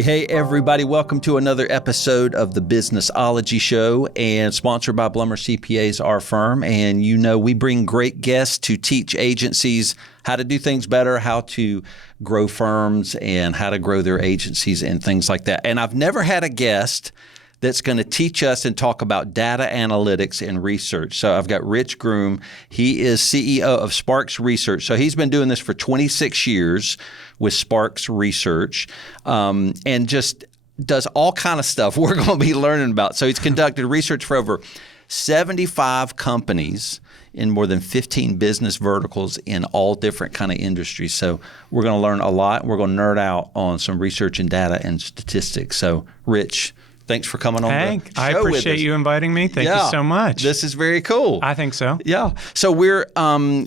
Hey, everybody. Welcome to another episode of the Businessology Show, and sponsored by Blummer CPAs, our firm. And we bring great guests to teach agencies how to do things better, how to grow firms, and how to grow their agencies and things like that. And I've never had a guest that's going to teach us and talk about data analytics and research. So I've got Rich Groom. He is CEO of Sparks Research. So he's been doing this for 26 years with Sparks Research, and just does all kind of stuff we're going to be learning about. So he's conducted research for over 75 companies in more than 15 business verticals in all different kind of industries. So we're going to learn a lot. We're going to nerd out on some research and data and statistics. So Rich, thanks for coming on the show. I appreciate you inviting me. Thank you so much. This is very cool. I think so. Yeah. So we're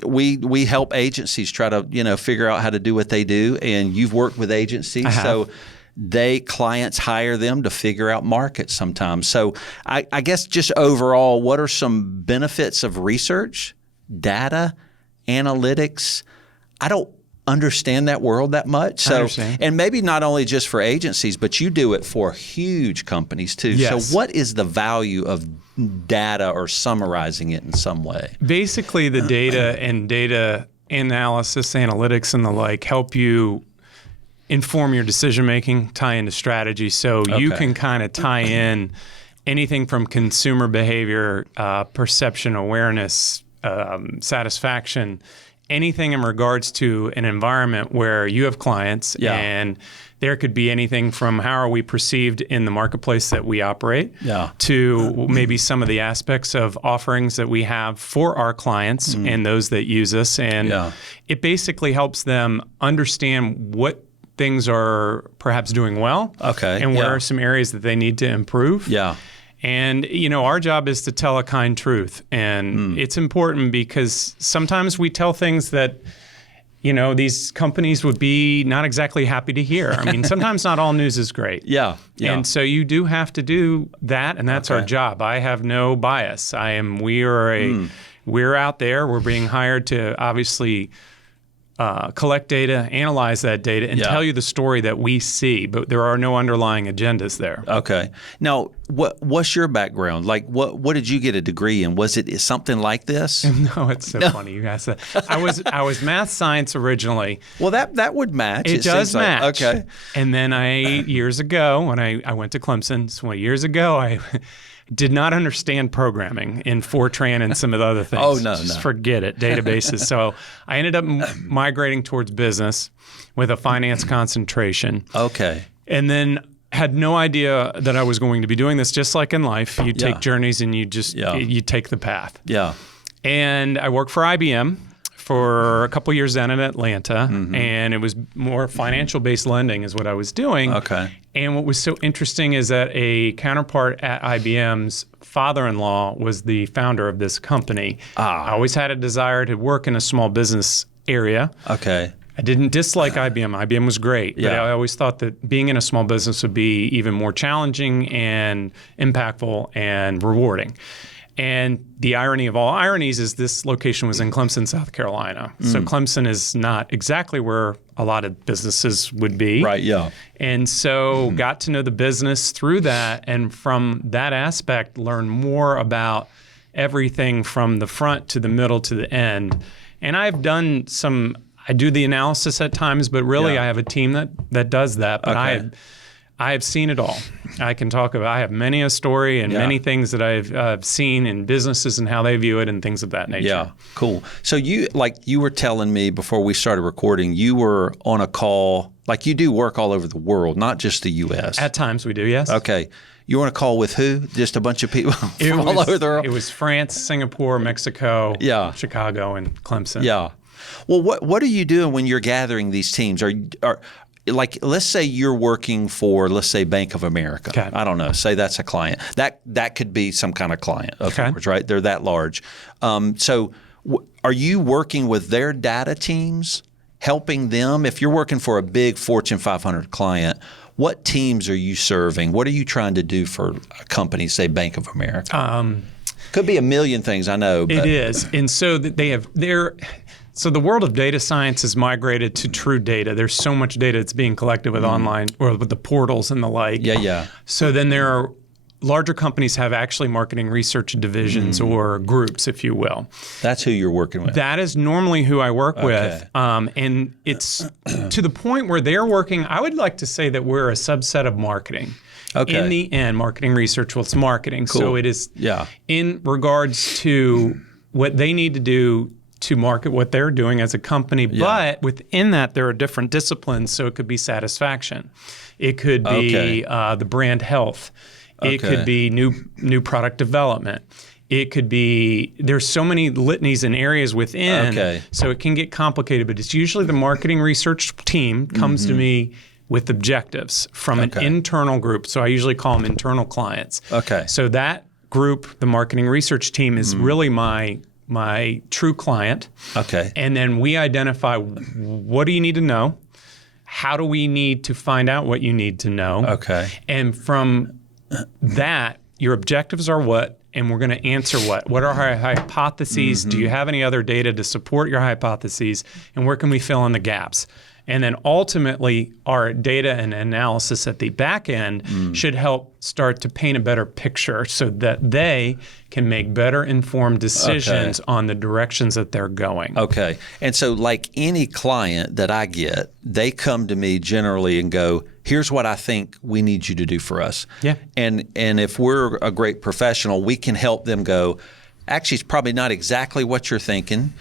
we help agencies try to figure out how to do what they do, and you've worked with agencies, so clients hire them to figure out markets sometimes. So I guess just overall, what are some benefits of research, data, analytics? I don't understand that world that much. So, and maybe not only just for agencies, but you do it for huge companies too. Yes. So what is the value of data, or summarizing it in some way? Basically, the data and data analysis, analytics and the like help you inform your decision-making, tie into strategy. So you can kind of tie in anything from consumer behavior, perception, awareness, satisfaction, anything in regards to an environment where you have clients, and there could be anything from how are we perceived in the marketplace that we operate to maybe some of the aspects of offerings that we have for our clients and those that use us. And it basically helps them understand what things are perhaps doing well and where are some areas that they need to improve. And, our job is to tell a kind truth. And it's important because sometimes we tell things that, these companies would be not exactly happy to hear. I mean, sometimes not all news is great. And so you do have to do that, and that's our job. I have no bias. We're out there. We're being hired to obviously collect data, analyze that data, and tell you the story that we see, but there are no underlying agendas there. Okay. Now, what's your background? Like, what did you get a degree in? Was it something like this? No, it's so funny you guys said. I was math science originally. Well, that would match. It does match. Okay. And then years ago, when I went to Clemson, I did not understand programming in Fortran and some of the other things. Just forget it, databases. So I ended up migrating towards business with a finance concentration. And then had no idea that I was going to be doing this. Just like in life, you take journeys and you just you take the path. And I worked for IBM for a couple years down in Atlanta, and it was more financial-based lending is what I was doing. And what was so interesting is that a counterpart at IBM's father-in-law was the founder of this company. I always had a desire to work in a small business area. I didn't dislike IBM. IBM was great, but I always thought that being in a small business would be even more challenging and impactful and rewarding. And the irony of all ironies is this location was in Clemson, South Carolina. So Clemson is not exactly where a lot of businesses would be. And so got to know the business through that, and from that aspect, learn more about everything from the front to the middle to the end. And I do the analysis at times, but really I have a team that does that. But I have seen it all. I have many a story and many things that I've seen in businesses and how they view it and things of that nature. Yeah, cool. So you were telling me before we started recording, you were on a call, like you do work all over the world, not just the U.S. At times we do, yes. Okay. You were on a call with who? Just a bunch of people from all over the world? It was France, Singapore, Mexico, Chicago, and Clemson. Well, what are you doing when you're gathering these teams? Like, let's say you're working for, let's say, Bank of America. I don't know. Say that's a client. That could be some kind of client of yours, right? They're that large. So are you working with their data teams, helping them? If you're working for a big Fortune 500 client, what teams are you serving? What are you trying to do for a company, say Bank of America? Could be a million things, I know. But. It is. And so they have So the world of data science has migrated to true data. There's so much data that's being collected with online or with the portals and the like. Yeah. So then there are larger companies have actually marketing research divisions or groups, if you will. That's who you're working with. That is normally who I work with. And it's to the point where they're working, I would like to say that we're a subset of marketing. Okay. In the end, marketing research, well, it's marketing. Cool. So it is in regards to what they need to do to market what they're doing as a company. But within that, there are different disciplines. So it could be satisfaction. It could be the brand health. It could be new product development. It could be, there's so many litanies and areas within, so it can get complicated, but it's usually the marketing research team comes to me with objectives from an internal group. So I usually call them internal clients. So that group, the marketing research team, is really my true client. And then we identify, what do you need to know? How do we need to find out what you need to know? And from that, your objectives are what, and we're going to answer what. What are our hypotheses? Do you have any other data to support your hypotheses? And where can we fill in the gaps? And then ultimately, our data and analysis at the back end should help start to paint a better picture so that they can make better informed decisions on the directions that they're going. And so like any client that I get, they come to me generally and go, here's what I think we need you to do for us. And if we're a great professional, we can help them go, actually, it's probably not exactly what you're thinking.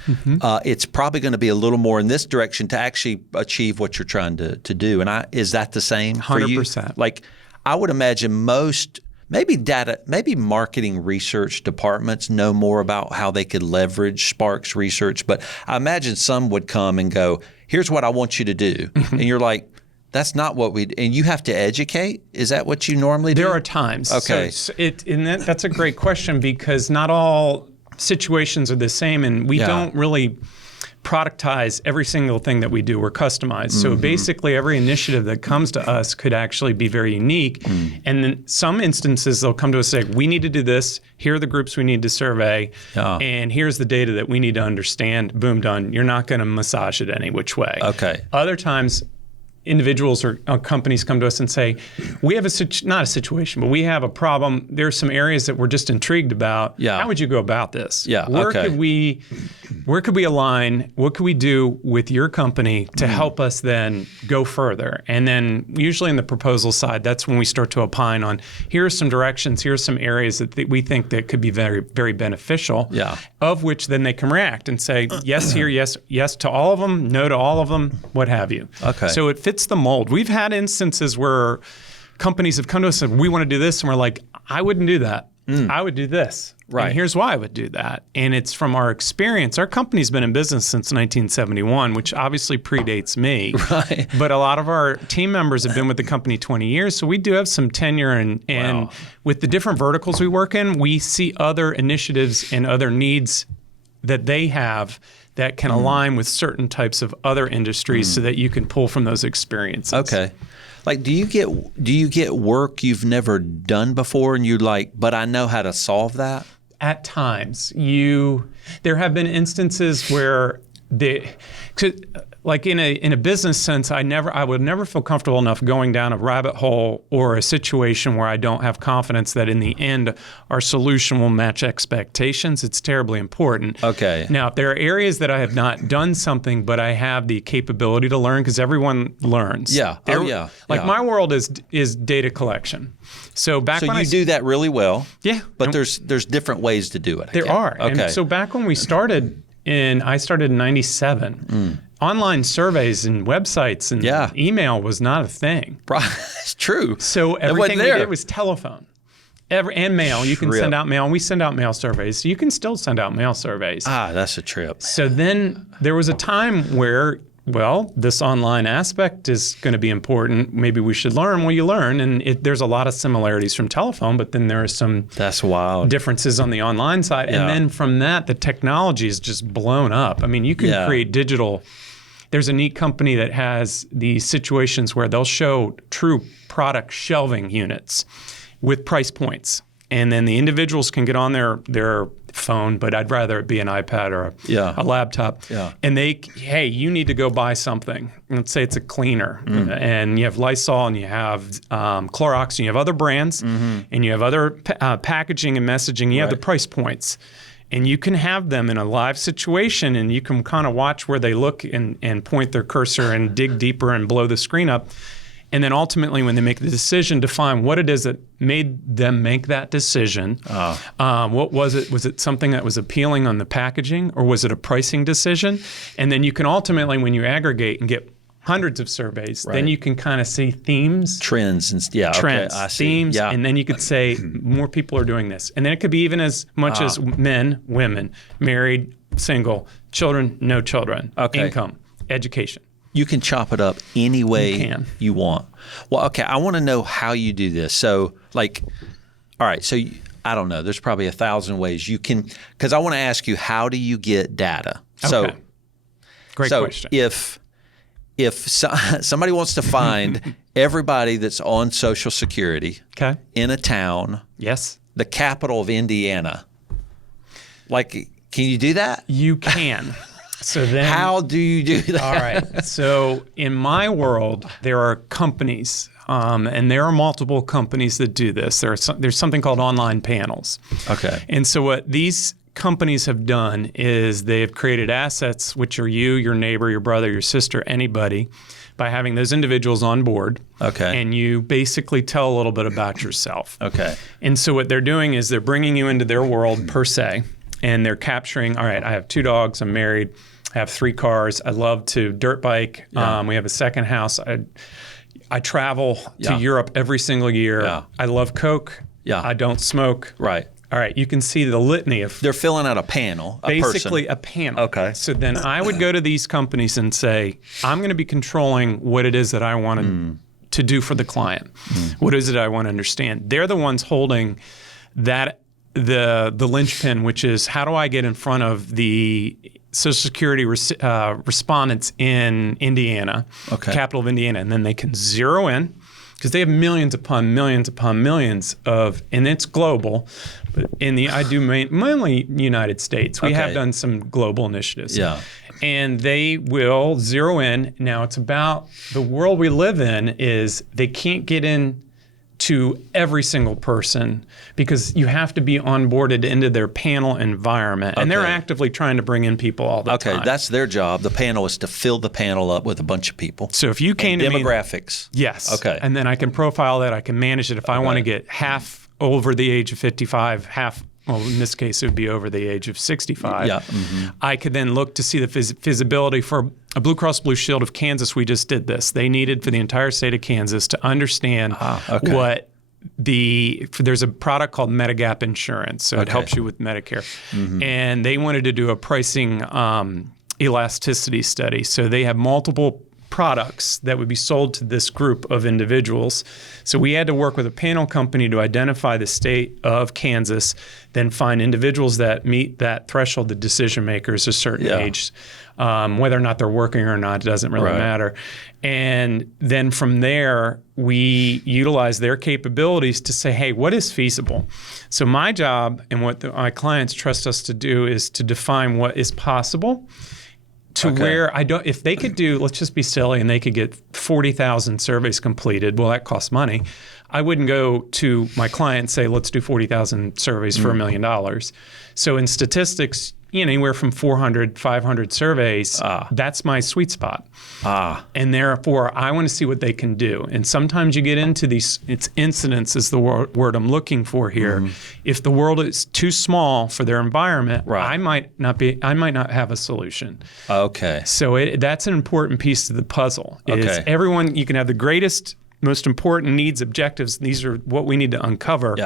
It's probably going to be a little more in this direction to actually achieve what you're trying to do. And is that the same for you? 100%. Like, I would imagine most, maybe marketing research departments know more about how they could leverage Spark's research. But I imagine some would come and go, here's what I want you to do. And you're like, that's not what and you have to educate? Is that what you normally do? There are times. That's a great question because not all situations are the same, and we don't really productize every single thing that we do. We're customized. So basically every initiative that comes to us could actually be very unique. And then some instances they'll come to us and say, we need to do this. Here are the groups we need to survey. And here's the data that we need to understand. Boom, done. You're not going to massage it any which way. Other times, individuals or companies come to us and say, we have not a situation, but we have a problem. There's some areas that we're just intrigued about. How would you go about this? Where could we align? What could we do with your company to help us then go further? And then usually in the proposal side, that's when we start to opine on, here are some directions, here are some areas that we think that could be very, very beneficial, of which then they can react and say, yes here, yes to all of them, no to all of them, what have you. So it fits the mold. We've had instances where companies have come to us and we want to do this, and we're like, I wouldn't do that. I would do this. And here's why I would do that. And it's from our experience. Our company's been in business since 1971, which obviously predates me. But a lot of our team members have been with the company 20 years. So we do have some tenure. And with the different verticals we work in, we see other initiatives and other needs that they have that can align with certain types of other industries so that you can pull from those experiences. Like, do you get work you've never done before and you're like, but I know how to solve that? At times. There have been instances where like in a business sense, I would never feel comfortable enough going down a rabbit hole or a situation where I don't have confidence that in the end our solution will match expectations. It's terribly important. Now, if there are areas that I have not done something, but I have the capability to learn, because everyone learns. My world is data collection. So you do that really well. But there's different ways to do it. There are. And so back when we started, I started in 97. Online surveys and websites and email was not a thing. It's true. So everything we did was telephone. And mail. You can send out mail. And we send out mail surveys. So you can still send out mail surveys. That's a trip. So then there was a time where, this online aspect is going to be important. Maybe we should learn. Well, you learn. And there's a lot of similarities from telephone, but then there are some differences on the online side. And then from that, the technology is just blown up. I mean, you can create digital. There's a neat company that has these situations where they'll show true product shelving units with price points. And then the individuals can get on their phone, but I'd rather it be an iPad or a laptop. Yeah. And hey, you need to go buy something. Let's say it's a cleaner, and you have Lysol, and you have Clorox, and you have other brands, and you have other packaging and messaging. You have the price points. And you can have them in a live situation, and you can kind of watch where they look and point their cursor and dig deeper and blow the screen up. And then ultimately, when they make the decision, define what it is that made them make that decision. What was it? Was it something that was appealing on the packaging, or was it a pricing decision? And then you can ultimately, when you aggregate and get hundreds of surveys, then you can kind of see themes. Trends. Themes, and then you could say more people are doing this. And then it could be even as much as men, women, married, single, children, no children, income, education. You can chop it up any way you want. Well, okay, I want to know how you do this. So, all right, so I don't know. There's probably 1,000 ways you can, because I want to ask you, how do you get data? Okay. Great question. If somebody wants to find everybody that's on Social Security in a town, the capital of Indiana, can you do that? You can. So then, how do you do that? All right. So in my world, there are companies, and there are multiple companies that do this. There's something called online panels. Okay. And so what these companies have done is they have created assets, which are you, your neighbor, your brother, your sister, anybody, by having those individuals on board. Okay. And you basically tell a little bit about yourself. Okay. And so what they're doing is they're bringing you into their world per se, and they're capturing, all right, I have 2 dogs, I'm married, I have 3 cars, I love to dirt bike, we have a second house, I travel to Europe every single year, I love Coke, I don't smoke. Right. All right, you can see the litany of... They're filling out a panel, basically a panel. Okay. So then I would go to these companies and say, I'm going to be controlling what it is that I want to do for the client. What is it I want to understand? They're the ones holding that the linchpin, which is how do I get in front of the Social Security respondents in Indiana, capital of Indiana, and then they can zero in, because they have millions upon millions of, and it's global, but I do mainly United States. We have done some global initiatives. Yeah. And they will zero in. Now it's about the world we live in is they can't get in to every single person because you have to be onboarded into their panel environment. And they're actively trying to bring in people all the time. Okay, that's their job. The panel is to fill the panel up with a bunch of people. So if you came to me... Demographics. Yes. Okay. And then I can profile that. I can manage it. If I want to get half over the age of 55, half... Well, in this case, it would be over the age of 65. Yeah. I could then look to see the feasibility for a Blue Cross Blue Shield of Kansas. We just did this. They needed for the entire state of Kansas to understand what there's a product called Medigap Insurance. So it helps you with Medicare. And they wanted to do a pricing elasticity study. So they have multiple products that would be sold to this group of individuals. So we had to work with a panel company to identify the state of Kansas, then find individuals that meet that threshold, the decision makers, a certain age. Whether or not they're working or not, it doesn't really matter. And then from there, we utilize their capabilities to say, hey, what is feasible? So my job and what my clients trust us to do is to define what is possible to where if they could do, let's just be silly, and they could get 40,000 surveys completed, well, that costs money. I wouldn't go to my client and say, let's do 40,000 surveys for $1 million. So in statistics, anywhere from 400, 500 surveys, that's my sweet spot. And therefore, I want to see what they can do. And sometimes you get into these, incidents is the word I'm looking for here. If the world is too small for their environment, I might not have a solution. Okay. So that's an important piece of the puzzle. Is everyone, you can have the greatest, most important needs, objectives. These are what we need to uncover.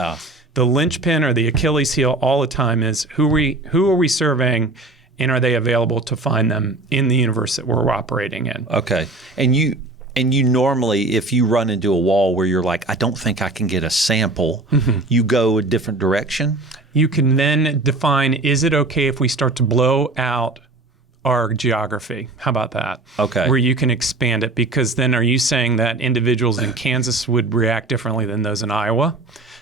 The linchpin or the Achilles heel all the time is who are we surveying, and are they available to find them in the universe that we're operating in? Okay. And you normally, if you run into a wall where you're like, I don't think I can get a sample, you go a different direction? You can then define, is it okay if we start to blow out our geography? How about that? Okay. Where you can expand it, because then are you saying that individuals in Kansas would react differently than those in Iowa?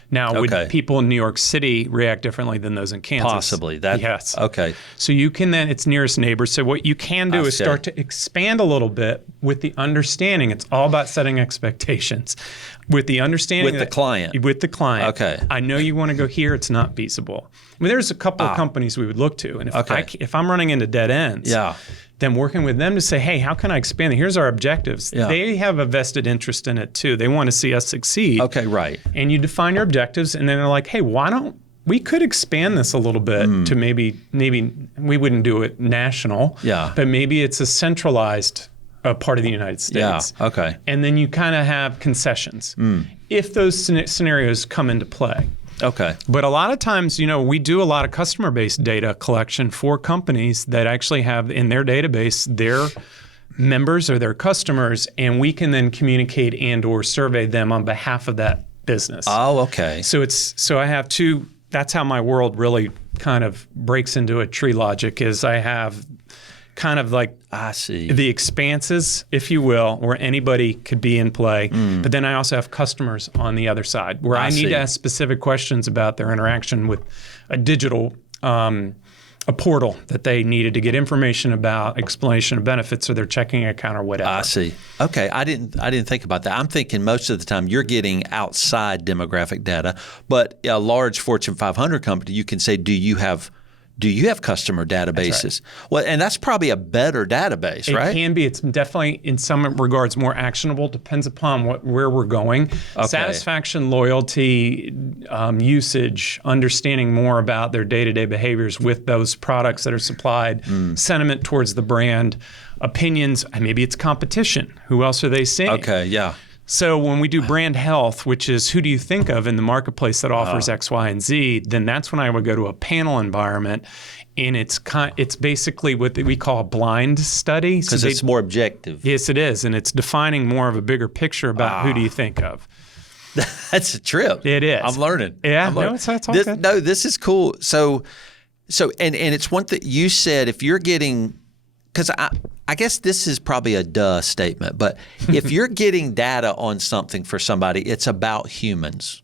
Now, would people in New York City react differently than those in Kansas? Possibly. Yes. Okay. So you can then, it's nearest neighbors. So what you can do is start to expand a little bit with the understanding. It's all about setting expectations. With the understanding with the client. With the client. Okay. I know you want to go here. It's not feasible. I mean, there's a couple of companies we would look to. And if I'm running into dead ends, then working with them to say, hey, how can I expand it? Here's our objectives. Yeah. They have a vested interest in it too. They want to see us succeed. Okay, right. And you define your objectives, and then they're like, hey, why don't we could expand this a little bit to maybe we wouldn't do it national, but maybe it's a centralized part of the United States. Yeah, okay. And then you kind of have concessions if those scenarios come into play. Okay. But a lot of times, we do a lot of customer-based data collection for companies that actually have in their database their members or their customers, and we can then communicate and or survey them on behalf of that business. Oh, okay. So I have two. That's how my world really kind of breaks into a tree logic. Is I have kind of like the expanses, if you will, where anybody could be in play. But then I also have customers on the other side where I need to ask specific questions about their interaction with a digital, a portal that they needed to get information about, explanation of benefits or their checking account or whatever. I see. Okay, I didn't think about that. I'm thinking most of the time you're getting outside demographic data, but a large Fortune 500 company, you can say, do you have customer databases? That's right. Well, and that's probably a better database, right? It can be. It's definitely, in some regards, more actionable. Depends upon where we're going. Okay. Satisfaction, loyalty, usage, understanding more about their day-to-day behaviors with those products that are supplied, sentiment towards the brand, opinions. Maybe it's competition. Who else are they seeing? Okay, yeah. So when we do brand health, which is who do you think of in the marketplace that offers X, Y, and Z, then that's when I would go to a panel environment, and it's basically what we call a blind study. Because it's more objective. Yes, it is, and it's defining more of a bigger picture about who do you think of. That's a trip. It is. I'm learning. Yeah, that's all good. No, this is cool. So and it's one thing you said, if you're getting, because I guess this is probably a duh statement, but if you're getting data on something for somebody, it's about humans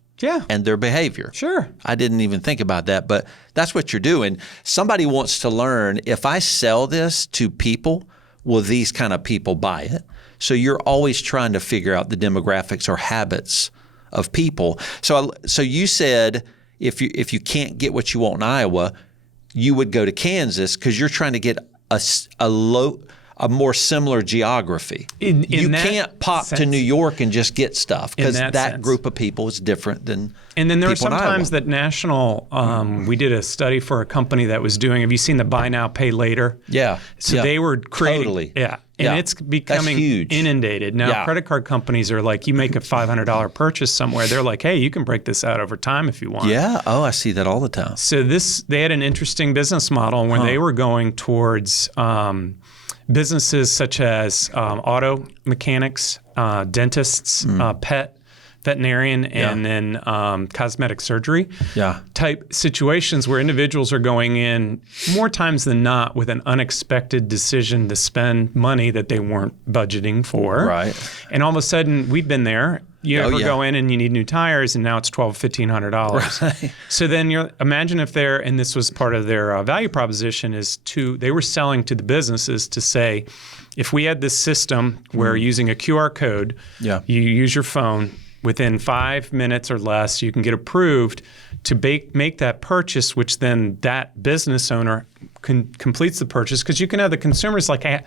and their behavior. Sure. I didn't even think about that, but that's what you're doing. Somebody wants to learn, if I sell this to people, will these kind of people buy it? So you're always trying to figure out the demographics or habits of people. So you said if you can't get what you want in Iowa, you would go to Kansas because you're trying to get a more similar geography. You can't pop to New York and just get stuff because that group of people is different than And then there are people in sometimes Iowa. that national, we did a study for a company that was doing, have you seen the buy now, pay later? Yeah. So they were creating. Totally. Yeah. And it's becoming inundated. Now, credit card companies are like, you make a $500 purchase somewhere. They're like, hey, you can break this out over time if you want. Yeah. Oh, I see that all the time. So they had an interesting business model when they were going towards businesses such as auto mechanics, dentists, pet, veterinarian, and then cosmetic surgery type situations where individuals are going in more times than not with an unexpected decision to spend money that they weren't budgeting for. Right. And all of a sudden, we've been there. You ever go in and you need new tires, and now it's $1,200, $1,500. Right. So then imagine if and this was part of their value proposition, they were selling to the businesses to say, if we had this system where using a QR code, you use your phone, within 5 minutes or less, you can get approved to make that purchase, which then that business owner completes the purchase, because you can have the consumers like, hey,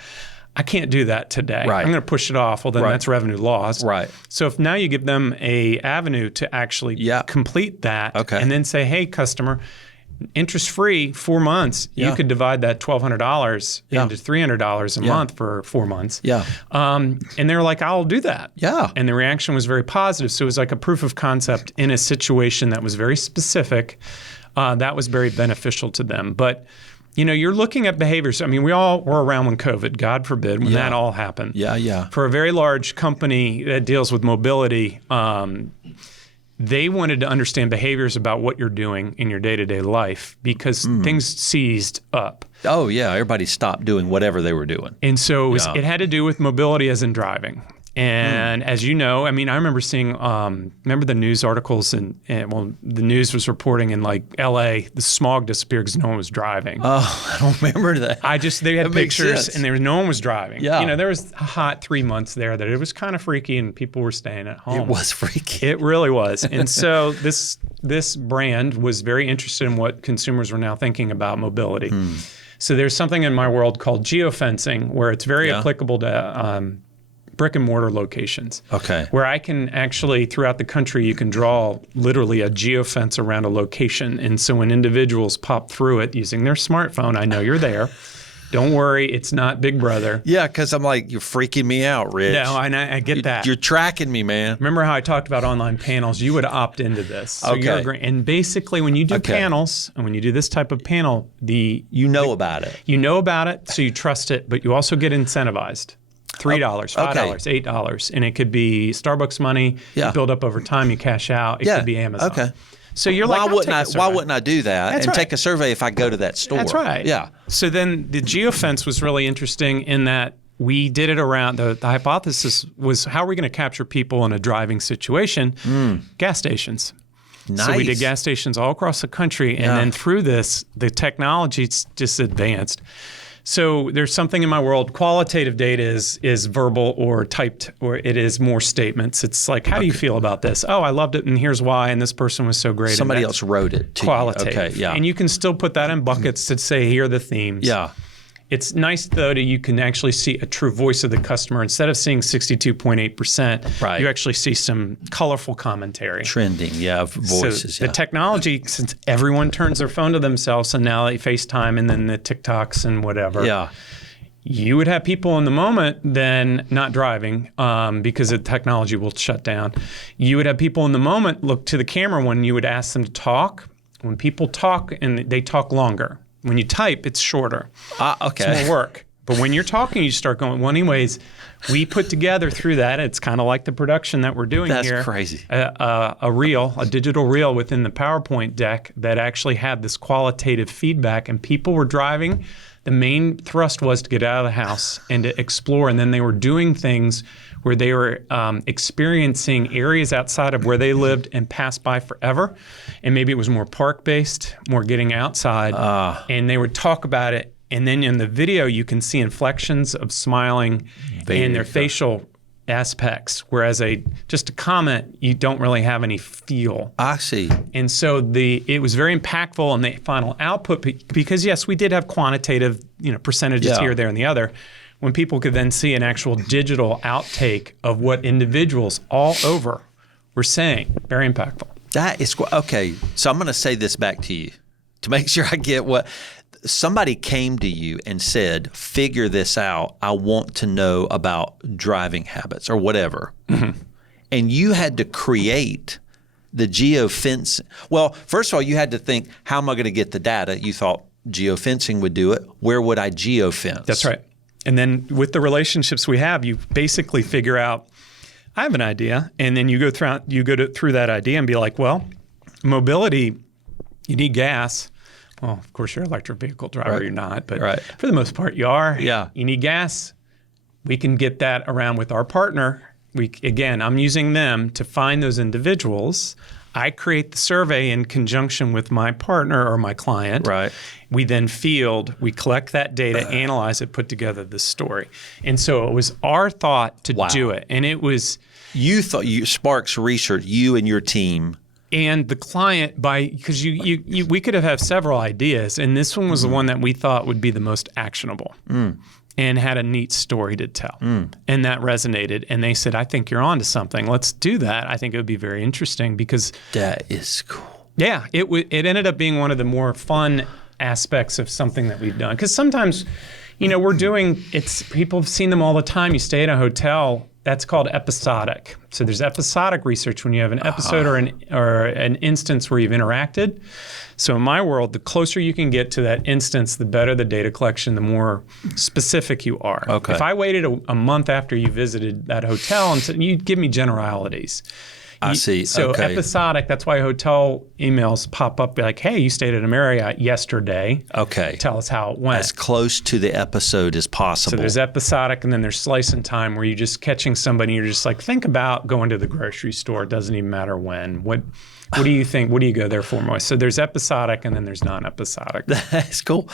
I can't do that today. Right. I'm going to push it off. Well, then that's revenue loss. Right. So if now you give them a avenue to actually complete that and then say, hey, customer, interest-free 4 months, you could divide that $1,200 into $300 a month for 4 months. Yeah. And they're like, I'll do that. Yeah. And the reaction was very positive. So it was like a proof of concept in a situation that was very specific. That was very beneficial to them. But you're looking at behaviors. I mean, we all were around when COVID, God forbid, when that all happened. Yeah. For a very large company that deals with mobility, they wanted to understand behaviors about what you're doing in your day-to-day life because things seized up. Oh, yeah. Everybody stopped doing whatever they were doing. And so it had to do with mobility as in driving. And as you know, I mean, I remember seeing, remember the news articles and the news was reporting in like LA, the smog disappeared because no one was driving. Oh, I don't remember that. They had pictures and no one was driving. Yeah. You know, there was a hot 3 months there that it was kind of freaky and people were staying at home. It was freaky. It really was. And so this brand was very interested in what consumers were now thinking about mobility. So there's something in my world called geofencing where it's very applicable to brick and mortar locations. Okay. Where I can actually, throughout the country, you can draw literally a geofence around a location. And so when individuals pop through it using their smartphone, I know you're there. Don't worry, it's not Big Brother. Yeah, because I'm like, you're freaking me out, Rich. No, I get that. You're tracking me, man. Remember how I talked about online panels? You would opt into this. So Okay. and basically, when you do panels, and when you do this type of panel, you know about it. You know about it, so you trust it, but you also get incentivized. $3, $5, $8, and it could be Starbucks money. You build up over time, you cash out. It could be Amazon. Okay. So you're like, why wouldn't I do that take a survey if I go to that store? That's right. Yeah. So then the geofence was really interesting in that we did it around, the hypothesis was how are we going to capture people in a driving situation? Gas stations. Nice. So we did gas stations all across the country, and then through this, the technology just advanced. So there's something in my world, qualitative data is verbal or typed, or it is more statements. It's like, how do you feel about this? Oh, I loved it, and here's why, and this person was so great. Somebody else wrote it to qualitative. You. Okay, yeah. And you can still put that in buckets to say, here are the themes. Yeah. It's nice, though, that you can actually see a true voice of the customer. Instead of seeing 62.8%, you actually see some colorful commentary. Trending, voices. So the technology, since everyone turns their phone to themselves, and now they FaceTime and then the TikToks and whatever. Yeah. You would have people in the moment then not driving because the technology will shut down. You would have people in the moment look to the camera when you would ask them to talk. When people talk, and they talk longer. When you type, it's shorter. Okay. It's more work. But when you're talking, you start going, well, anyways, we put together through that, it's kind of like the production that we're doing here. That's crazy. A digital reel within the PowerPoint deck that actually had this qualitative feedback, and people were driving. The main thrust was to get out of the house and to explore, and then they were doing things where they were experiencing areas outside of where they lived and passed by forever. And maybe it was more park-based, more getting outside. And they would talk about it. And then in the video, you can see inflections of smiling and their facial aspects. Whereas just a comment, you don't really have any feel. I see. And so it was very impactful in the final output because, yes, we did have quantitative percentages here, there, and the other. When people could then see an actual digital outtake of what individuals all over were saying. Very impactful. That is okay. So I'm going to say this back to you to make sure I get what somebody came to you and said, figure this out. I want to know about driving habits or whatever. Mm-hmm. And you had to create the geofence. Well, first of all, you had to think, how am I going to get the data? You thought geofencing would do it. Where would I geofence? That's right. And then with the relationships we have, you basically figure out, I have an idea, and then you go through that idea and be like, well, mobility, you need gas. Well, of course, you're an electric vehicle driver, you're not, but for the most part, you are. Yeah. You need gas. We can get that around with our partner. Again, I'm using them to find those individuals. I create the survey in conjunction with my partner or my client. Right. We then we collect that data, analyze it, put together the story. And so it was our thought to do it. And it was... You thought Sparks Research, you and your team... And the client, because we could have several ideas, and this one was the one that we thought would be the most actionable and had a neat story to tell. And that resonated. And they said, I think you're onto something. Let's do that. I think it would be very interesting because... That is cool. Yeah, it ended up being one of the more fun aspects of something that we've done. Because sometimes, we're doing, people have seen them all the time. You stay at a hotel, that's called episodic. So there's episodic research when you have an episode or an instance where you've interacted. So in my world, the closer you can get to that instance, the better the data collection, the more specific you are. Okay. If I waited a month after you visited that hotel and said, you give me generalities, I see. So okay. episodic, that's why hotel emails pop up like, hey, you stayed at a Marriott yesterday. Okay. Tell us how it went. As close to the episode as possible. So there's episodic, and then there's slice in time where you're just catching somebody. You're just like, think about going to the grocery store. It doesn't even matter when. What do you think? What do you go there for more? So there's episodic, and then there's non-episodic. That's cool.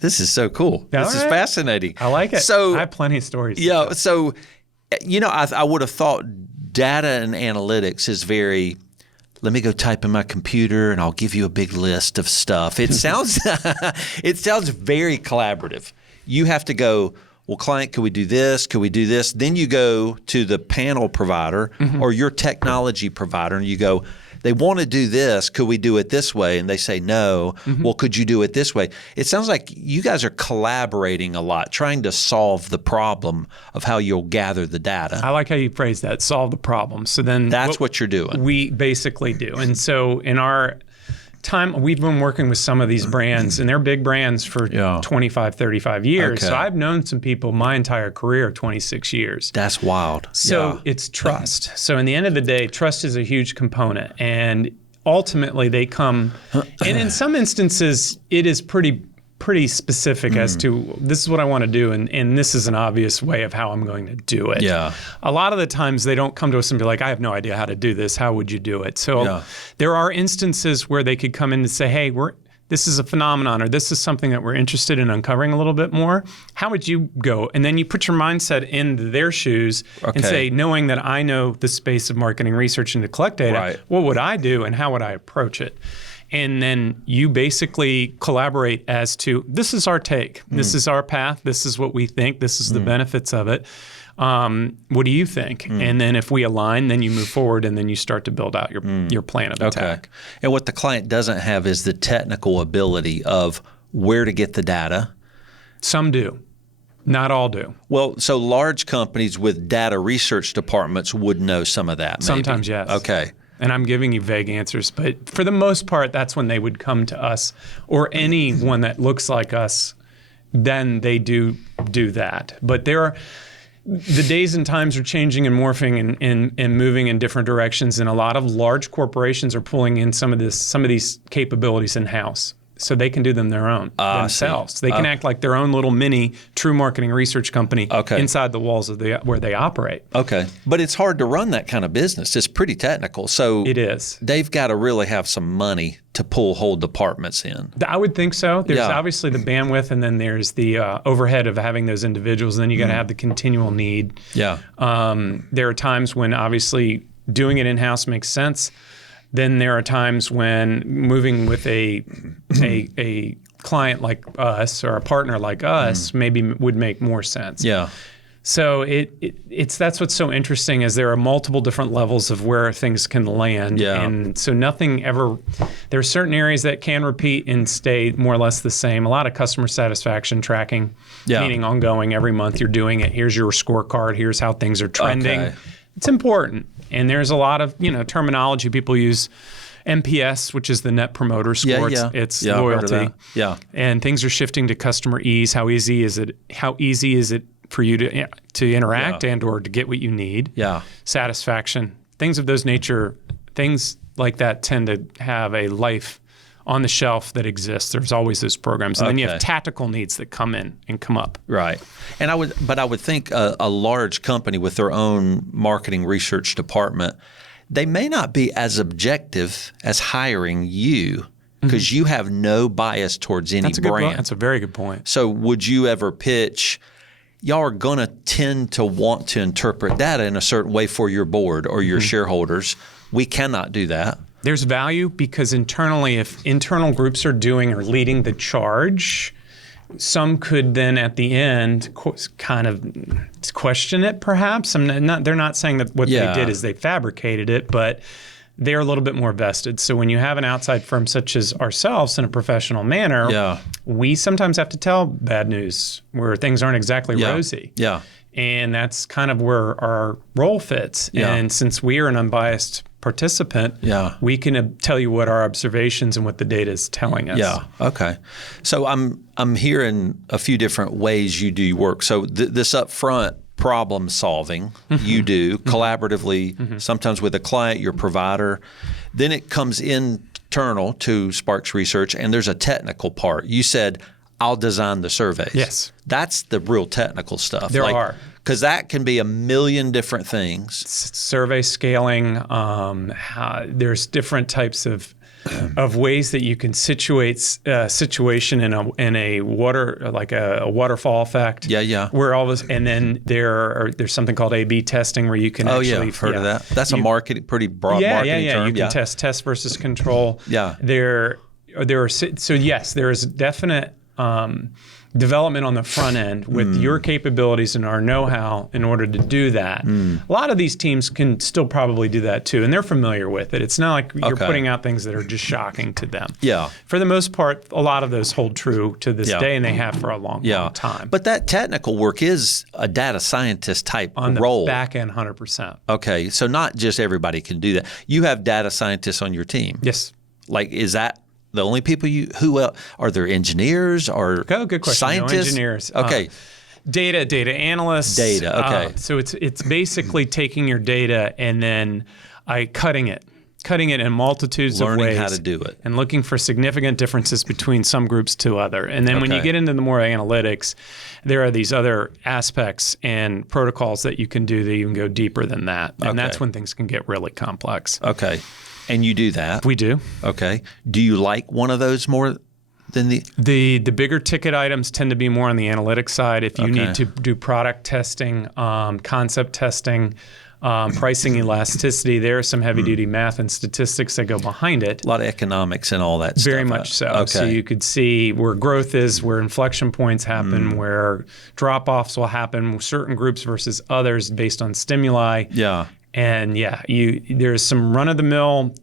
This is so cool. This is fascinating. I like it. So I have plenty of stories. Yeah. So, I would have thought data and analytics is very, let me go type in my computer and I'll give you a big list of stuff. It sounds very collaborative. You have to go, well, client, could we do this? Could we do this? Then you go to the panel provider or your technology provider and you go, they want to do this. Could we do it this way? And they say no. Well, could you do it this way? It sounds like you guys are collaborating a lot, trying to solve the problem of how you'll gather the data. I like how you phrase that, solve the problem. So then that's what you're doing. We basically do. And so in our time, we've been working with some of these brands, and they're big brands for 25, 35 years. Okay. So I've known some people my entire career, 26 years. That's wild. So it's trust. So in the end of the day, trust is a huge component. And ultimately they come, and in some instances, it is pretty specific as to this is what I want to do, and this is an obvious way of how I'm going to do it. Yeah. A lot of the times they don't come to us and be like, I have no idea how to do this. How would you do it? So there are instances where they could come in and say, hey, this is a phenomenon, or this is something that we're interested in uncovering a little bit more. How would you go? And then you put your mindset in their shoes and say, knowing that I know the space of marketing research and to collect data, what would I do and how would I approach it? And then you basically collaborate as to, this is our take, this is our path, this is what we think, this is the benefits of it. What do you think? And then if we align, then you move forward and then you start to build out your plan of attack. And what the client doesn't have is the technical ability of where to get the data. Some do. Not all do. Well, so large companies with data research departments would know some of that, maybe. Sometimes, yes. Okay. And I'm giving you vague answers, but for the most part, that's when they would come to us, or anyone that looks like us, then they do that. But the days and times are changing and morphing and moving in different directions, and a lot of large corporations are pulling in some of these capabilities in-house. So they can do them their own themselves. They can act like their own little mini true marketing research company inside the walls of where they operate. Okay. But it's hard to run that kind of business. It's pretty technical. So it is. They've got to really have some money to pull whole departments in. I would think so. There's obviously the bandwidth, and then there's the overhead of having those individuals, and then you got to have the continual need. Yeah. There are times when obviously doing it in-house makes sense. Then there are times when moving with a client like us or a partner like us maybe would make more sense. Yeah. So that's what's so interesting is there are multiple different levels of where things can land. Yeah. And so there are certain areas that can repeat and stay more or less the same. A lot of customer satisfaction tracking, meaning ongoing every month you're doing it. Here's your scorecard. Here's how things are trending. Okay. It's important. And there's a lot of terminology people use. NPS, which is the Net Promoter Score. It's loyalty. Yeah. And things are shifting to customer ease. How easy is it for you to interact and or to get what you need? Yeah. Satisfaction. Things of those nature, things like that tend to have a life on the shelf that exists. There's always those programs. And then you have tactical needs that come in and come up. Right. And I would think a large company with their own marketing research department, they may not be as objective as hiring you because you have no bias towards any brand. That's a very good point. So would you ever pitch, y'all are going to tend to want to interpret data in a certain way for your board or your shareholders. We cannot do that. There's value because internally, if internal groups are doing or leading the charge, some could then at the end kind of question it perhaps. They're not saying that what they did is they fabricated it, but they're a little bit more vested. So when you have an outside firm such as ourselves in a professional manner, we sometimes have to tell bad news where things aren't exactly rosy. Yeah. And that's kind of where our role fits. Yeah. And since we are an unbiased participant, we can tell you what our observations and what the data is telling us. Yeah. Okay. So I'm hearing a few different ways you do your work. So this upfront problem solving. You do collaboratively, sometimes with a client, your provider. Then it comes internal to Sparks Research, and there's a technical part. You said, I'll design the surveys. Yes. That's the real technical stuff. There are. Because that can be a million different things. Survey scaling, there's different types of ways that you can situate situation in a water, like a waterfall effect. Yeah. Where all this, and then there's something called A/B testing where you can actually. I've heard of that. That's a pretty broad marketing term. You can test versus control. Yeah. There is definite development on the front end with your capabilities and our know-how in order to do that. A lot of these teams can still probably do that too, and they're familiar with it. It's not like you're putting out things that are just shocking to them. Yeah. For the most part, a lot of those hold true to this day, and they have for a long time. But that technical work is a data scientist type on the role. back end, 100%. Okay, so not just everybody can do that. You have data scientists on your team. Yes. Like, is that the only people who are there engineers or good question. Scientists? No engineers. Okay. Data analysts. Okay. So it's basically taking your data and then cutting it in multitudes of ways. Learning how to do it. And looking for significant differences between some groups to other. And then when you get into the more analytics, there are these other aspects and protocols that you can do that even go deeper than that. And that's when things can get really complex. Okay. And you do that? We do. Okay. Do you like one of those more than the bigger ticket items tend to be more on the analytics side. If you need to do product testing, concept testing, pricing elasticity, there are some heavy-duty math and statistics that go behind it. A lot of economics and all that stuff. Very much so. Okay. So you could see where growth is, where inflection points happen, where drop-offs will happen, certain groups versus others based on stimuli. Yeah. And there's some run-of-the-mill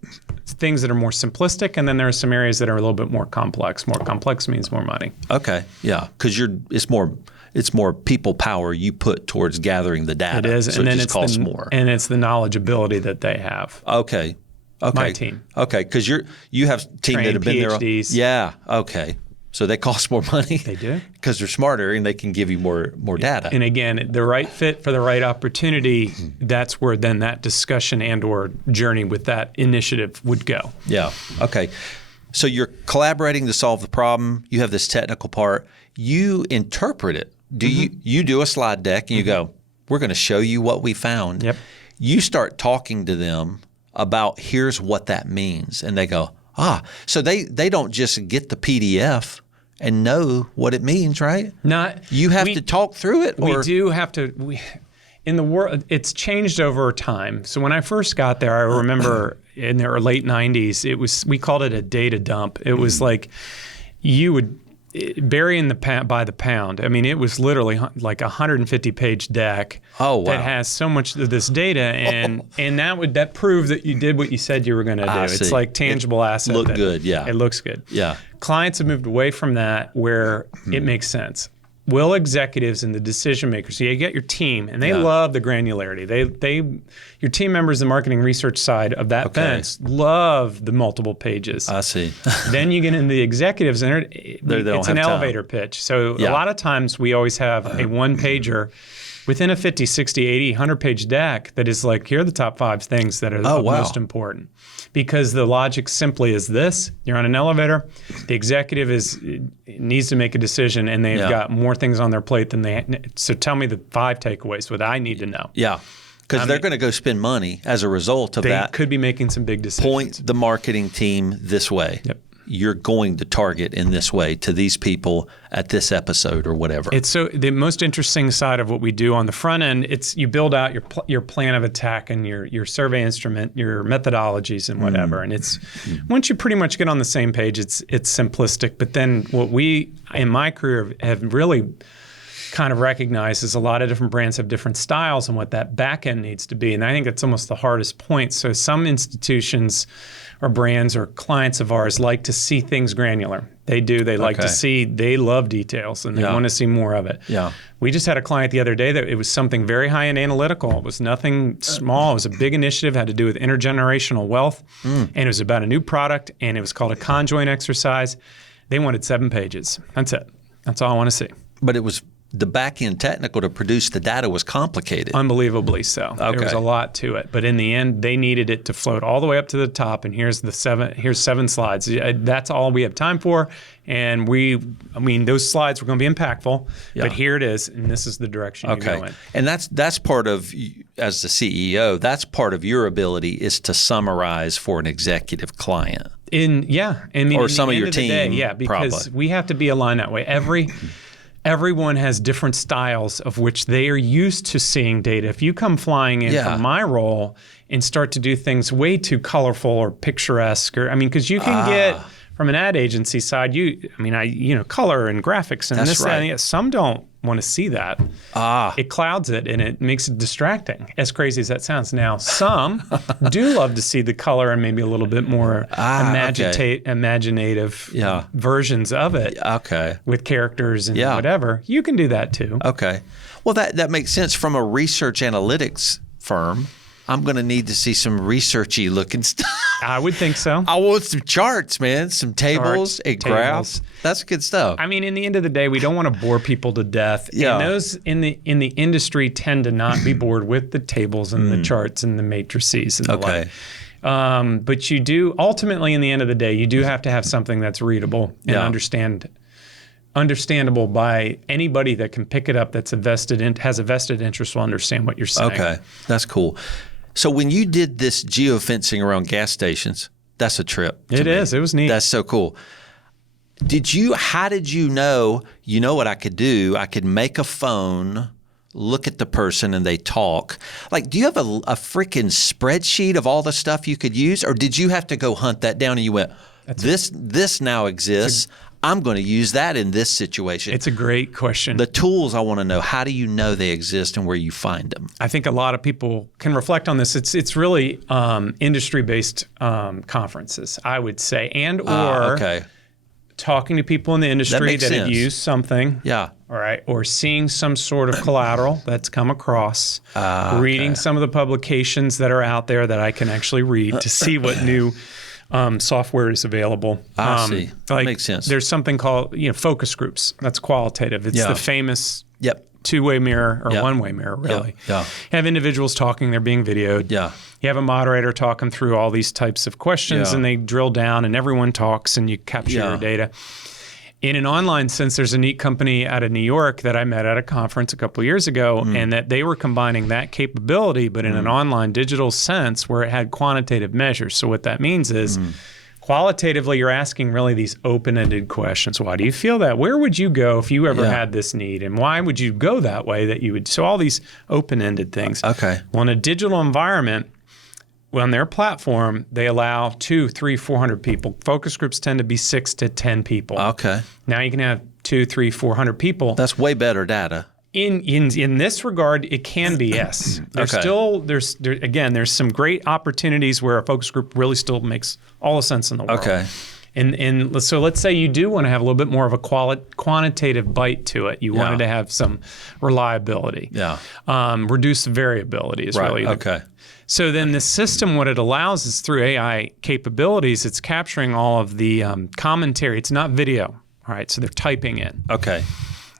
things that are more simplistic, and then there are some areas that are a little bit more complex. More complex means more money. Okay, yeah, because it's more people power you put towards gathering the data. It is, so and then it just costs more. And it's the knowledge ability that they have. Okay. My team. Okay, because you have team that have been PhDs. there. Yeah. Okay. So they cost more money. They do. Because they're smarter and they can give you more data. And again, the right fit for the right opportunity, that's where then that discussion and or journey with that initiative would go. Yeah. Okay. So you're collaborating to solve the problem. You have this technical part. You interpret it. Do you do a slide deck and you go, we're going to show you what we found. Yep. You start talking to them about here's what that means. And they go, so they don't just get the PDF and know what it means, right? You have to talk through it? We do have to. In the world, it's changed over time. So when I first got there, I remember in the late 90s, we called it a data dump. It was like you would bury in by the pound. I mean, it was literally like a 150-page deck that has so much of this data, and that proved that you did what you said you were going to do. It's like tangible asset. Look good, yeah. It looks good. Yeah. Clients have moved away from that where it makes sense. Will executives and the decision makers, so you get your team, and they love the granularity. Your team members, the marketing research side of that fence, love the multiple pages. I see. Then you get into the executives, and it's an elevator pitch. So a lot of times we always have a one-pager within a 50, 60, 80, 100-page deck that is like, here are the top 5 things that are most important. Because the logic simply is this: you're on an elevator, the executive needs to make a decision, and they've got more things on their plate than so tell me the 5 takeaways, what I need to know. Yeah, because they're going to go spend money as a result of that. They could be making some big decisions. Point the marketing team this way. Yep. You're going to target in this way to these people at this episode or whatever. It's the most interesting side of what we do on the front end. It's you build out your plan of attack and your survey instrument, your methodologies and whatever. And it's once you pretty much get on the same page, it's simplistic. But then what we in my career have really kind of recognized is a lot of different brands have different styles and what that back end needs to be. And I think it's almost the hardest point. So some institutions or brands or clients of ours like to see things granular. They do. They like to see, they love details and they want to see more of it. Yeah. We just had a client the other day that it was something very high-end analytical. It was nothing small. It was a big initiative, had to do with intergenerational wealth. And it was about a new product, and it was called a conjoint exercise. They wanted 7 pages. That's it. That's all I want to see. But it was the back end technical to produce the data was complicated. Unbelievably so. Okay. There was a lot to it, but in the end, they needed it to float all the way up to the top. And here's 7 slides. That's all we have time for. And those slides were going to be impactful, but here it is, and this is the direction you go in. And that's part of, as the CEO, that's part of your ability is to summarize for an executive client. Or some of your team, because probably. We have to be aligned that way. Everyone has different styles of which they are used to seeing data. If you come flying in from my role and start to do things way too colorful or picturesque, because you can get from an ad agency side, color and graphics and That's right. and some don't want to see that. It clouds it and it makes it distracting, as crazy as that sounds. Now, some do love to see the color and maybe a little bit more imaginative versions of it with characters and whatever. You can do that too. Okay. Well, that makes sense. From a research analytics firm, I'm going to need to see some researchy looking stuff. I would think so. I want some charts, man, some tables and graphs. That's good stuff. In the end of the day, we don't want to bore people to death. And those in the industry tend to not be bored with the tables and the charts and the matrices and the like. But you do, ultimately, in the end of the day, you do have to have something that's readable and understandable by anybody that can pick it up that's has a vested interest will understand what you're saying. Okay, that's cool. So when you did this geofencing around gas stations, that's a trip. It is. It was neat. That's so cool. How did you know what I could do? I could make a phone, look at the person and they talk. Like, do you have a freaking spreadsheet of all the stuff you could use? Or did you have to go hunt that down and you went, this now exists. I'm going to use that in this situation. It's a great question. The tools I want to know, how do you know they exist and where you find them? I think a lot of people can reflect on this. It's really industry-based conferences, I would say, talking to people in the industry that have used something. Yeah. All right. Or seeing some sort of collateral that's come across, reading some of the publications that are out there that I can actually read to see what new software is available. I see. That makes sense. There's something called focus groups. That's qualitative. It's the famous two-way mirror or one-way mirror, really. You have individuals talking, they're being videoed. You have a moderator talking through all these types of questions and they drill down and everyone talks and you capture your data. In an online sense, there's a neat company out of New York that I met at a conference a couple of years ago, and that they were combining that capability, but in an online digital sense where it had quantitative measures. So what that means is qualitatively, you're asking really these open-ended questions. Why do you feel that? Where would you go if you ever had this need? And why would you go that way that you would? So all these open-ended things. Okay. Well, in a digital environment, on their platform, they allow 200, 300, 400 people. Focus groups tend to be 6 to 10 people. Okay. Now you can have 200, 300, 400 people. That's way better data. In this regard, it can be, yes. There's some great opportunities where a focus group really still makes all the sense in the world. Okay. And so let's say you do want to have a little bit more of a quantitative bite to it. You wanted to have some reliability. Reduce variability is really okay. So then the system, what it allows is through AI capabilities, it's capturing all of the commentary. It's not video, all right? So they're typing in. Okay.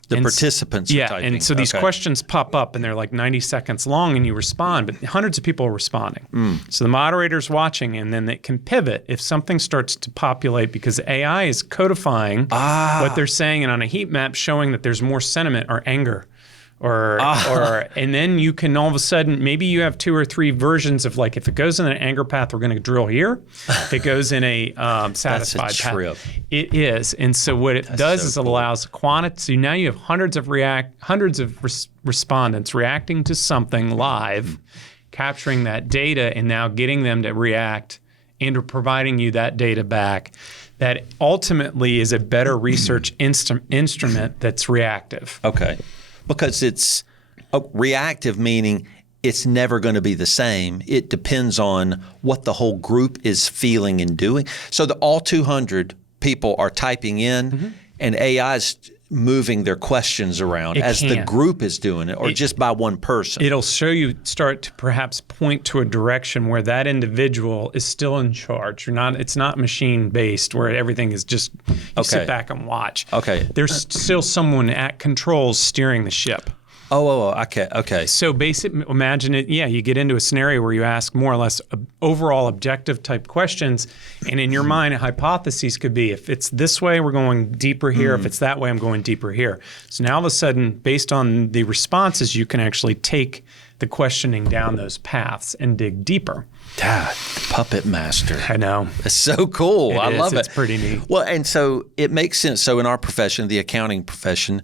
The participants are typing. And so these questions pop up and they're like 90 seconds long and you respond, but hundreds of people are responding. So the moderator's watching and then they can pivot if something starts to populate because AI is codifying what they're saying and on a heat map showing that there's more sentiment or anger. And then you can all of a sudden, maybe you have 2 or 3 versions of like, if it goes in an anger path, we're going to drill here. If it goes in a satisfied That's a trip. path, it is. And so what it does is it allows quantity. So now you have hundreds of respondents reacting to something live, capturing that data, and now getting them to react and providing you that data back. That ultimately is a better research instrument that's reactive. Okay. Because it's reactive, meaning it's never going to be the same. It depends on what the whole group is feeling and doing. So all 200 people are typing in, and AI is moving their questions around the group is doing it, or just by one person? It'll show you start to perhaps point to a direction where that individual is still in charge. It's not machine based where everything is just you sit back and watch. Okay. There's still someone at controls steering the ship. Okay. So imagine it, you get into a scenario where you ask more or less overall objective type questions, and in your mind, hypotheses could be, if it's this way, we're going deeper here. If it's that way, I'm going deeper here. So now all of a sudden, based on the responses, you can actually take the questioning down those paths and dig deeper. God, puppet master. I know. It's so cool. I love it. It's pretty neat. Well, and so it makes sense. So in our profession, the accounting profession,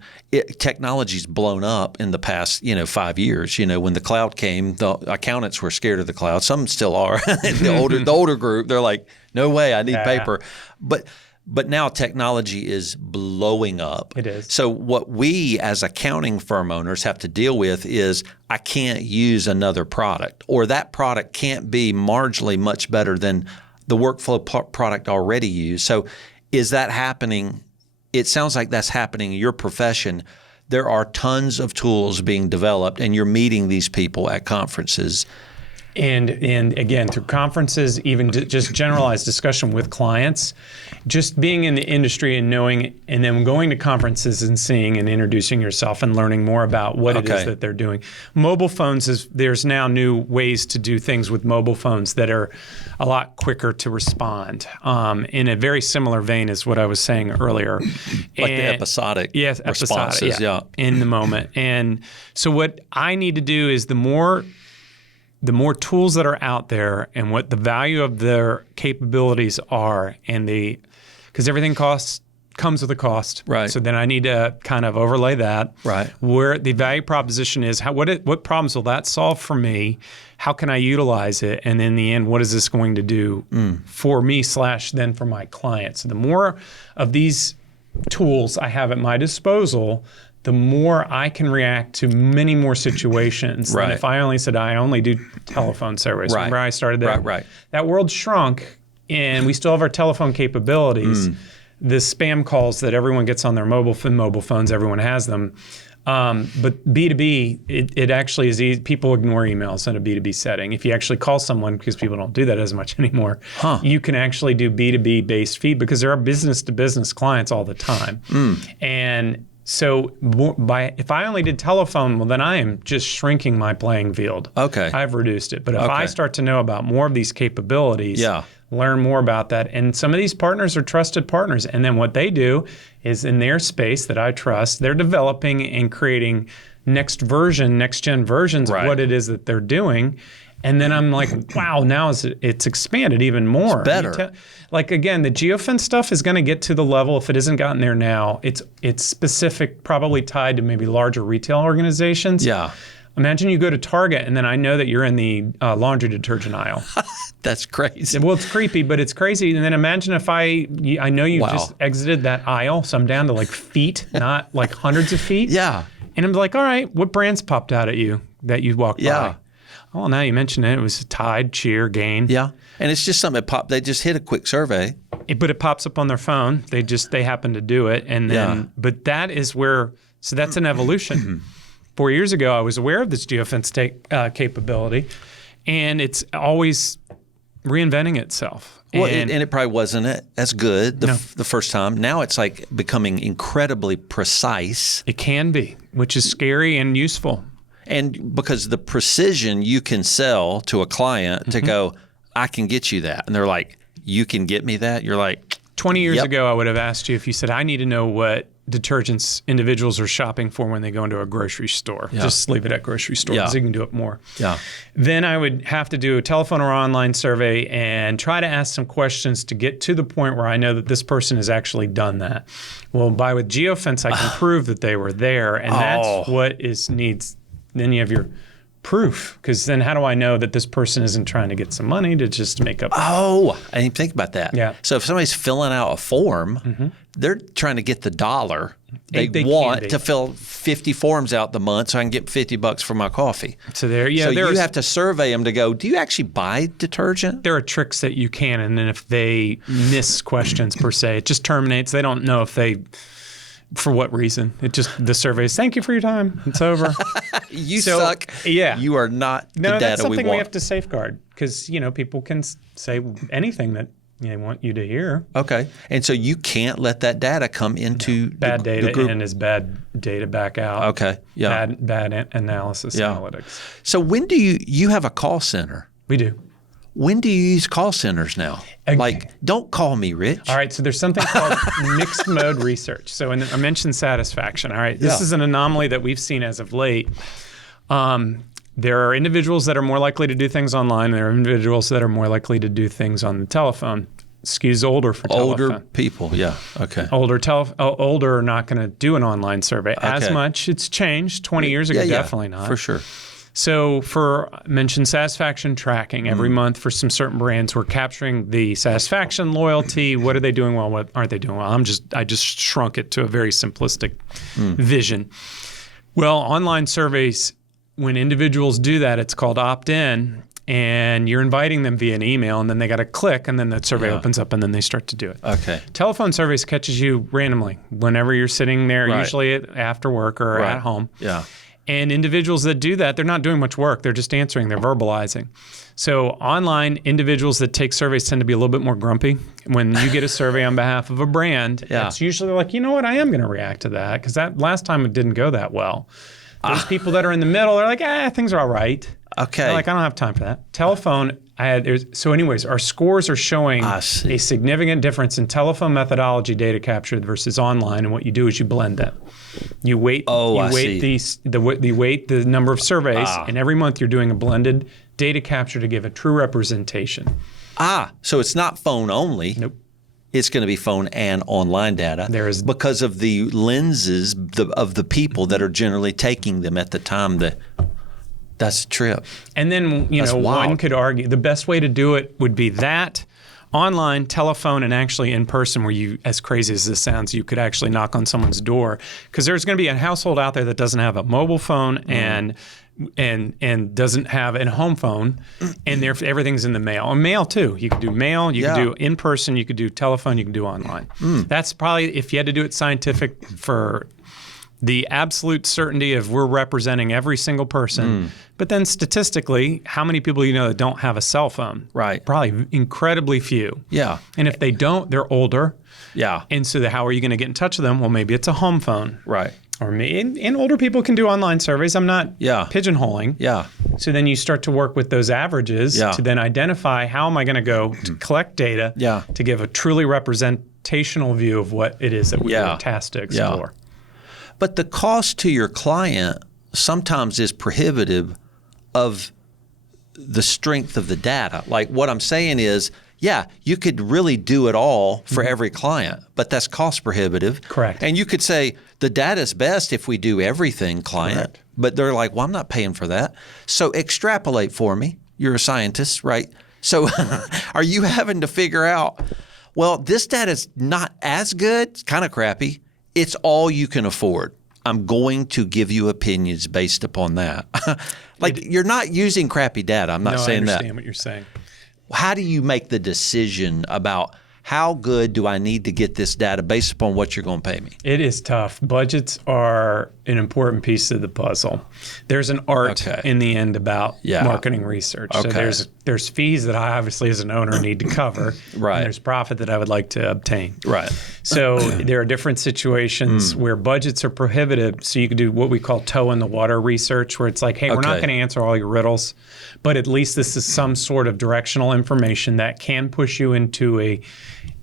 technology's blown up in the past, 5 years. When the cloud came, the accountants were scared of the cloud. Some still are. the older group, they're like, no way, I need paper. But now technology is blowing up. It is. So what we as accounting firm owners have to deal with is, I can't use another product, or that product can't be marginally much better than the workflow product already used. So is that happening? It sounds like that's happening in your profession. There are tons of tools being developed, and you're meeting these people at conferences. And again, through conferences, even just generalized discussion with clients, just being in the industry and knowing, and then going to conferences and seeing and introducing yourself and learning more about what it is that they're doing. Mobile phones, there's now new ways to do things with mobile phones that are a lot quicker to respond, in a very similar vein as what I was saying earlier. Like the episodic responses, in the moment. And so what I need to do is the more tools that are out there and what the value of their capabilities are, and because everything comes with a cost. Right. So then I need to kind of overlay that. Right. Where the value proposition is, what problems will that solve for me? How can I utilize it? And in the end, what is this going to do for me / then for my clients? So the more of these tools I have at my disposal, the more I can react to many more situations than if I only said I only do telephone service. Remember I started that? Right. That world shrunk, and we still have our telephone capabilities. The spam calls that everyone gets on their mobile phones, everyone has them. But B2B, it actually is easy. People ignore emails in a B2B setting. If you actually call someone, because people don't do that as much anymore, you can actually do B2B based feed, because there are business-to-business clients all the time. And so if I only did telephone, well, then I am just shrinking my playing field. Okay. I've reduced it. But if I start to know about more of these capabilities, learn more about that, and some of these partners are trusted partners, and then what they do is in their space that I trust, they're developing and creating next gen versions of what it is that they're doing. And then I'm like, wow, now it's expanded even more. It's better. Like, again, the geofence stuff is going to get to the level, if it hasn't gotten there now, it's specific, probably tied to maybe larger retail organizations. Yeah. Imagine you go to Target, and then I know that you're in the laundry detergent aisle. That's crazy. Well, it's creepy, but it's crazy. And then imagine if I know you just exited that aisle, so I'm down to like feet, not like hundreds of feet. Yeah. And I'm like, all right, what brands popped out at you that you walked by? Oh, now you mentioned it. It was Tide, Cheer, Gain. Yeah. And it's just something that popped. They just hit a quick survey. But it pops up on their phone. They happen to do it. And then, but that is where, so that's an evolution. 4 years ago, I was aware of this geofence capability, and it's always reinventing itself. Well, and it probably wasn't as good the first time. Now it's like becoming incredibly precise. It can be, which is scary and useful. And because the precision you can sell to a client to go, I can get you that. And they're like, you can get me that? You're like, 20 years ago, I would have asked you if you said, I need to know what detergents individuals are shopping for when they go into a grocery store. Just leave it at grocery store because you can do it more. Then I would have to do a telephone or online survey and try to ask some questions to get to the point where I know that this person has actually done that. Well, with geofence, I can prove that they were there, and that's what needs. Then you have your proof, because then how do I know that this person isn't trying to get some money to just make up? I didn't think about that. Yeah. So if somebody's filling out a form, they're trying to get the dollar they want to fill 50 forms out the month so I can get $50 for my coffee. So you have to survey them to go, do you actually buy detergent? There are tricks that you can, and then if they miss questions per se, it just terminates. They don't know if they For what reason? The surveys, thank you for your time. It's over. You suck. Yeah. You are not the data we want. No, that's something we have to safeguard because, people can say anything that they want you to hear. Okay. And so you can't let that data come into bad data in is bad data back out. Okay. Yeah. Bad analysis analytics. So when do you have a call center? We do. When do you use call centers now? Like, don't call me, Rich. All right, so there's something called mixed mode research. So I mentioned satisfaction. All right, this is an anomaly that we've seen as of late. There are individuals that are more likely to do things online. And there are individuals that are more likely to do things on the telephone. Skews older for telephone. Older people, yeah, okay. Older are not going to do an online survey as much. It's changed. 20 years ago, definitely not. For sure. So mentioned satisfaction tracking every month for some certain brands, we're capturing the satisfaction, loyalty. What are they doing well? What aren't they doing well? I just shrunk it to a very simplistic vision. Well, online surveys, when individuals do that, it's called opt-in, and you're inviting them via an email, and then they got to click, and then the survey opens up, and then they start to do it. Okay. Telephone surveys catches you randomly whenever you're sitting there, usually after work or at home. Yeah. And individuals that do that, they're not doing much work. They're just answering. They're verbalizing. So online, individuals that take surveys tend to be a little bit more grumpy. When you get a survey on behalf of a brand, it's usually like, you know what, I am going to react to that because that last time it didn't go that well. Those people that are in the middle, they're like, things are all right. Okay. They're like, I don't have time for that. Telephone, anyways, our scores are showing a significant difference in telephone methodology data capture versus online. And what you do is you blend them. You weight the number of surveys, and every month you're doing a blended data capture to give a true representation. So it's not phone only. Nope. It's going to be phone and online data because of the lenses of the people that are generally taking them at the time that's a trip. And then, one could argue the best way to do it would be that online, telephone, and actually in person where you, as crazy as this sounds, you could actually knock on someone's door. Because there's going to be a household out there that doesn't have a mobile phone and doesn't have a home phone, and everything's in the mail. And mail too. You could do mail, you could do in person, you could do telephone, you could do online. That's probably, if you had to do it scientific for the absolute certainty of we're representing every single person. But then statistically, how many people that don't have a cell phone? Right. Probably incredibly few. Yeah. And if they don't, they're older. Yeah. And so how are you going to get in touch with them? Well, maybe it's a home phone. Right. Or and older people can do online surveys. I'm not pigeonholing. Yeah. So then you start to work with those averages to then identify how am I going to go to collect data to give a truly representational view of what it is that we were tasked to explore. Yeah. But the cost to your client sometimes is prohibitive of the strength of the data. Like what I'm saying is, you could really do it all for every client, but that's cost prohibitive. Correct. And you could say the data is best if we do everything client, correct. But they're like, well, I'm not paying for that. So extrapolate for me. You're a scientist, right? So are you having to figure out, well, this data is not as good, it's kind of crappy. It's all you can afford. I'm going to give you opinions based upon that. You're not using crappy data. I'm not saying that. I understand what you're saying. How do you make the decision about how good do I need to get this data based upon what you're going to pay me? It is tough. Budgets are an important piece of the puzzle. There's an art in the end about marketing research. So there's fees that I obviously as an owner need to cover. Right. And there's profit that I would like to obtain. Right. So there are different situations where budgets are prohibitive. So you could do what we call toe in the water research, where it's like, hey, we're not going to answer all your riddles, but at least this is some sort of directional information that can push you into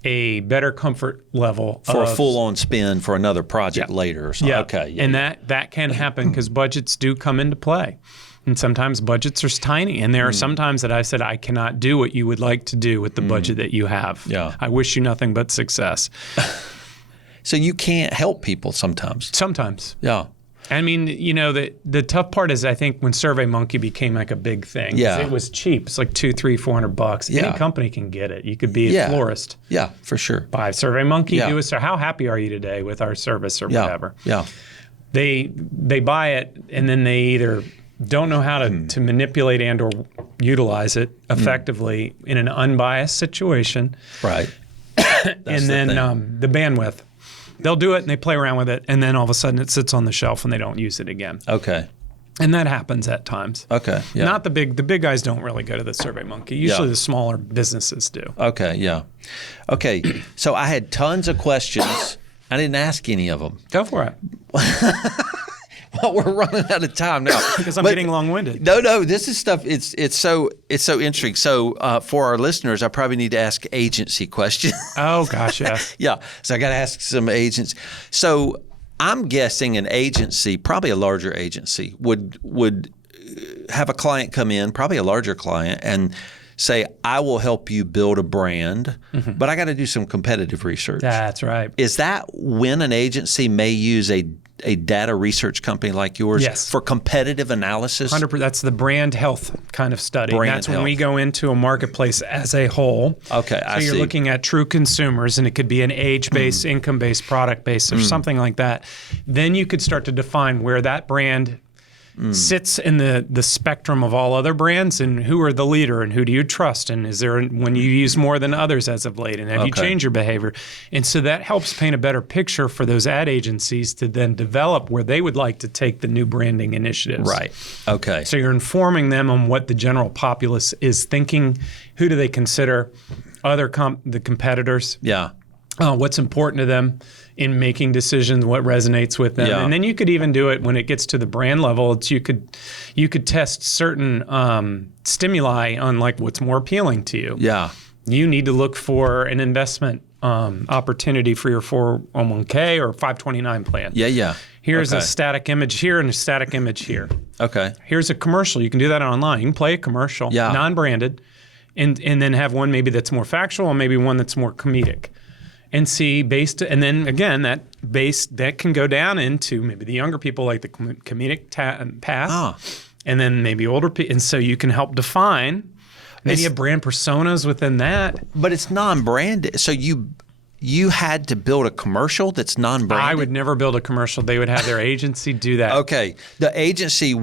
a better comfort level for a full-on spend for another project later or something. Yeah. Okay. And that can happen because budgets do come into play. And sometimes budgets are tiny. And there are some times that I said, I cannot do what you would like to do with the budget that you have. Yeah. I wish you nothing but success. So you can't help people sometimes. Sometimes. Yeah. I mean, the tough part is I think when SurveyMonkey became like a big thing, it was cheap. It's like $200, $300, $400. Any company can get it. You could be a florist. Yeah, for sure. Buy SurveyMonkey, do a survey. How happy are you today with our service or whatever? Yeah. They buy it and then they either don't know how to manipulate and or utilize it effectively in an unbiased situation. Right. And then the bandwidth. They'll do it and they play around with it, and then all of a sudden it sits on the shelf and they don't use it again. Okay. And that happens at times. Okay. Yeah. Not the big guys don't really go to the SurveyMonkey. Usually the smaller businesses do. Okay. Yeah. Okay. So I had tons of questions. I didn't ask any of them. Go for it. Well, we're running out of time now because I'm getting long-winded. No, this is stuff. It's so interesting. So for our listeners, I probably need to ask agency questions. Oh gosh, yes. Yeah. So I got to ask some agents. So I'm guessing an agency, probably a larger agency, would have a client come in, probably a larger client, and say, I will help you build a brand, but I got to do some competitive research. That's right. Is that when an agency may use a data research company like yours for competitive analysis? 100%. That's the brand health kind of study. That's when we go into a marketplace as a whole. Okay, so you're looking at true consumers, and it could be an age-based, income-based, product-based, or something like that. Then you could start to define where that brand sits in the spectrum of all other brands, and who are the leader, and who do you trust, and is there when you use more than others as of late, and have you changed your behavior? And so that helps paint a better picture for those ad agencies to then develop where they would like to take the new branding initiatives. Right. Okay. So you're informing them on what the general populace is thinking. Who do they consider the competitors? Yeah. What's important to them in making decisions, what resonates with them. And then you could even do it when it gets to the brand level. You could test certain stimuli on like what's more appealing to you. Yeah. You need to look for an investment opportunity for your 401k or 529 plan. Yeah. Here's a static image here and a static image here. Okay. Here's a commercial. You can do that online. You can play a commercial, non-branded, and then have one maybe that's more factual and maybe one that's more comedic. And see and then again, that can go down into maybe the younger people like the comedic path, and then maybe older people. And so you can help define maybe a brand personas within that. But it's non-branded. So you had to build a commercial that's non-branded? I would never build a commercial. They would have their agency do that. Okay. The agency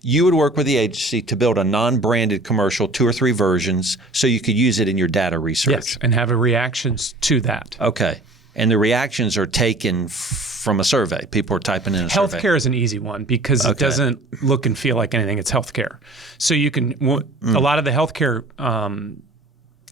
you would work with the agency to build a non-branded commercial, 2 or 3 versions, so you could use it in your data research. Yes, and have reactions to that. Okay. And the reactions are taken from a survey. People are typing in a survey. Healthcare is an easy one because it doesn't look and feel like anything. It's healthcare. So you can a lot of the healthcare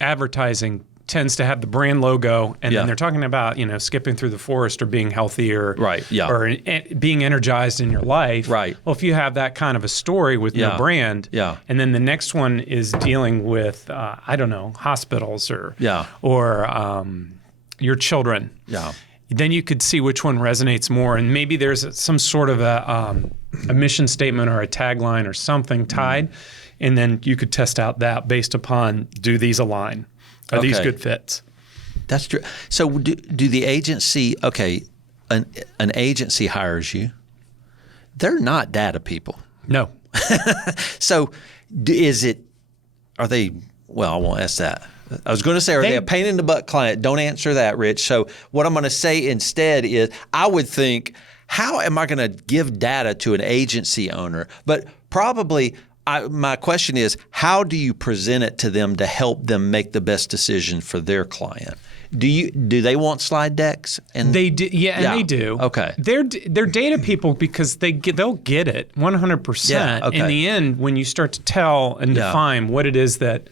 advertising tends to have the brand logo, and then they're talking about skipping through the forest or being healthy or or being energized in your life. Right. Well, if you have that kind of a story with your brand, and then the next one is dealing with hospitals or your children. Yeah. Then you could see which one resonates more, and maybe there's some sort of a mission statement or a tagline or something tied, and then you could test out that based upon do these align. Are these good fits? That's true. So do the agency, an agency hires you. They're not data people. No. So I won't ask that. I was going to say, are they a pain in the butt client? Don't answer that, Rich. So what I'm going to say instead is I would think, how am I going to give data to an agency owner? But probably my question is, how do you present it to them to help them make the best decision for their client? Do they want slide decks? And they do, and they do. Okay, they're data people because they'll get it 100%. Yeah, okay. In the end, when you start to tell and define what it is that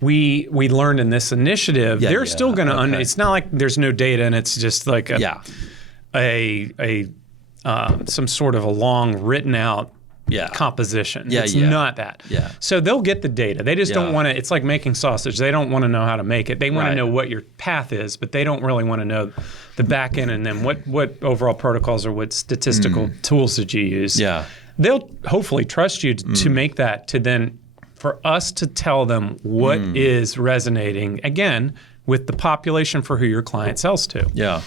we learned in this initiative, they're still going to. It's not like there's no data and it's just like some sort of a long written out. Composition. It's not that. So they'll get the data. They just don't want to. It's like making sausage. They don't want to know how to make it. They want to know what your path is, but they don't really want to know the back end and then what overall protocols or what statistical tools did you use. Yeah. They'll hopefully trust you to make that, to then for us to tell them what is resonating, again, with the population for who your client sells to. Yeah.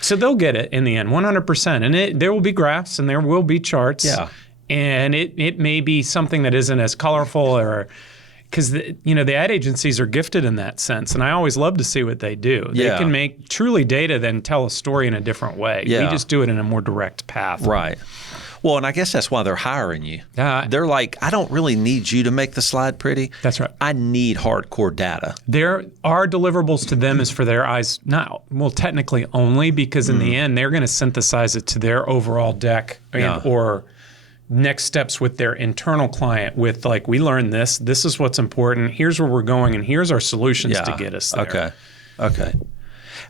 So they'll get it in the end, 100%. And there will be graphs and there will be charts. Yeah. And it may be something that isn't as colorful, or because the ad agencies are gifted in that sense, and I always love to see what they do. They can make truly data then tell a story in a different way. We just do it in a more direct path. Right. Well, and I guess that's why they're hiring you. They're like, I don't really need you to make the slide pretty. That's right. I need hardcore data. Our deliverables to them is for their eyes, technically only, because in the end, they're going to synthesize it to their overall deck or next steps with their internal client with like, we learned this is what's important, here's where we're going, and here's our solutions to get us there. Okay.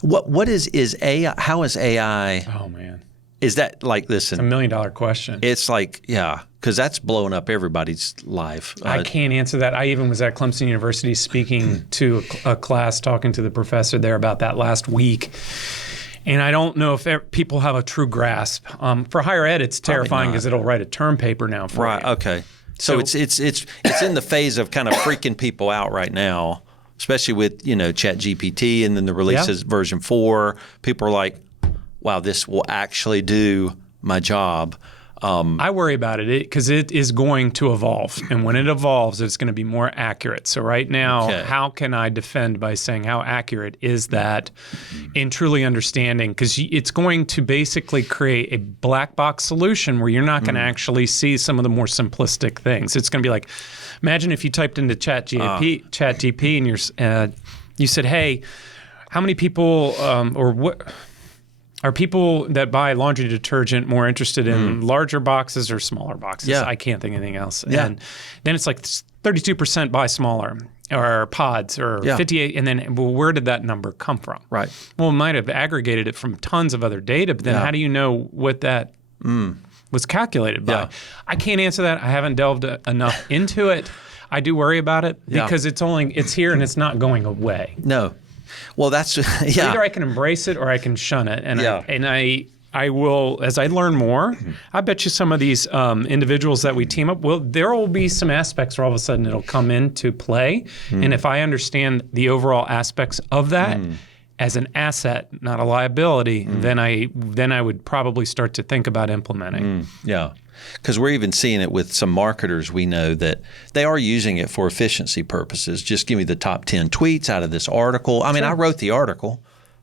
What is AI? How is AI? Oh, man. Is that like, listen. It's $1 million question. It's like, because that's blowing up everybody's life. I can't answer that. I even was at Clemson University speaking to a class, talking to the professor there about that last week. And I don't know if people have a true grasp. For higher ed, it's terrifying because it'll write a term paper now for you. Okay. So it's in the phase of kind of freaking people out right now, especially with ChatGPT and then the releases version 4. People are like, wow, this will actually do my job. I worry about it because it is going to evolve. And when it evolves, it's going to be more accurate. So right now, how can I defend by saying how accurate is that in truly understanding? Because it's going to basically create a black box solution where you're not going to actually see some of the more simplistic things. It's going to be like, imagine if you typed into ChatGPT and you said, hey, how many people or what... Are people that buy laundry detergent more interested in larger boxes or smaller boxes? I can't think of anything else. And then it's like 32% buy smaller or pods or 58. And then, where did that number come from? Right. Well, it might have aggregated it from tons of other data, but then how do you know what that was calculated by? I can't answer that. I haven't delved enough into it. I do worry about it because it's here and it's not going away. No. Well, that's So either I can embrace it or I can shun it, and I will, as I learn more. I bet you some of these individuals that we team up, there will be some aspects where all of a sudden it'll come into play, and if I understand the overall aspects of that as an asset, not a liability, then I would probably start to think about implementing. Yeah. Because we're even seeing it with some marketers we know that they are using it for efficiency purposes. Just give me the top 10 tweets out of this article. I mean, I wrote the article,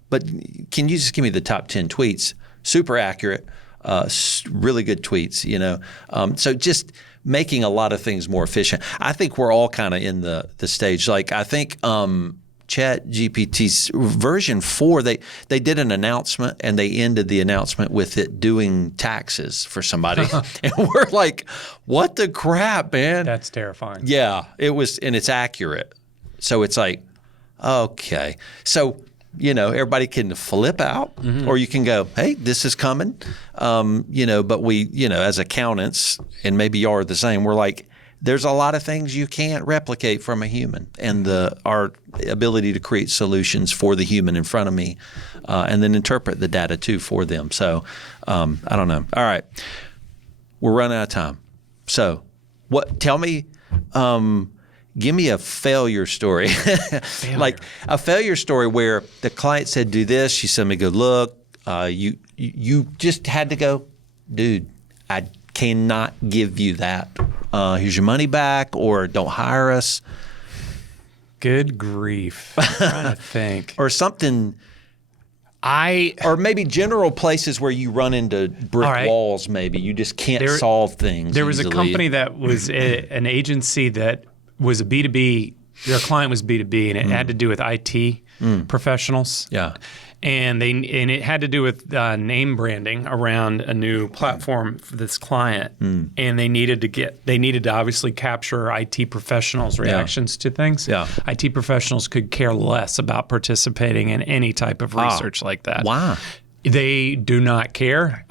but can you just give me the top 10 tweets? Super accurate, really good tweets, So just making a lot of things more efficient. I think we're all kind of in the stage. Like I think ChatGPT's version 4, they did an announcement and they ended the announcement with it doing taxes for somebody. And we're like, what the crap, man? That's terrifying. Yeah, it was, and it's accurate. So it's like, okay. So, everybody can flip out or you can go, hey, this is coming. But we, as accountants, and maybe y'all are the same, we're like, there's a lot of things you can't replicate from a human, and our ability to create solutions for the human in front of me, and then interpret the data too for them. So I don't know. All right, we're running out of time. So tell me, give me a failure story, like a failure story where the client said, do this. You sent me go, look, you just had to go, dude, I cannot give you that. Here's your money back, or don't hire us. Good grief. I'm trying to think. Or something. Or maybe general places where you run into brick walls, maybe. You just can't solve things There was easily. A company that was an agency that was a B2B. Their client was B2B, and it had to do with IT professionals. Yeah. And it had to do with name branding around a new platform for this client, and they needed to obviously capture IT professionals' reactions to things. Yeah. IT professionals could care less about participating in any type of research like that. Wow. They do not care.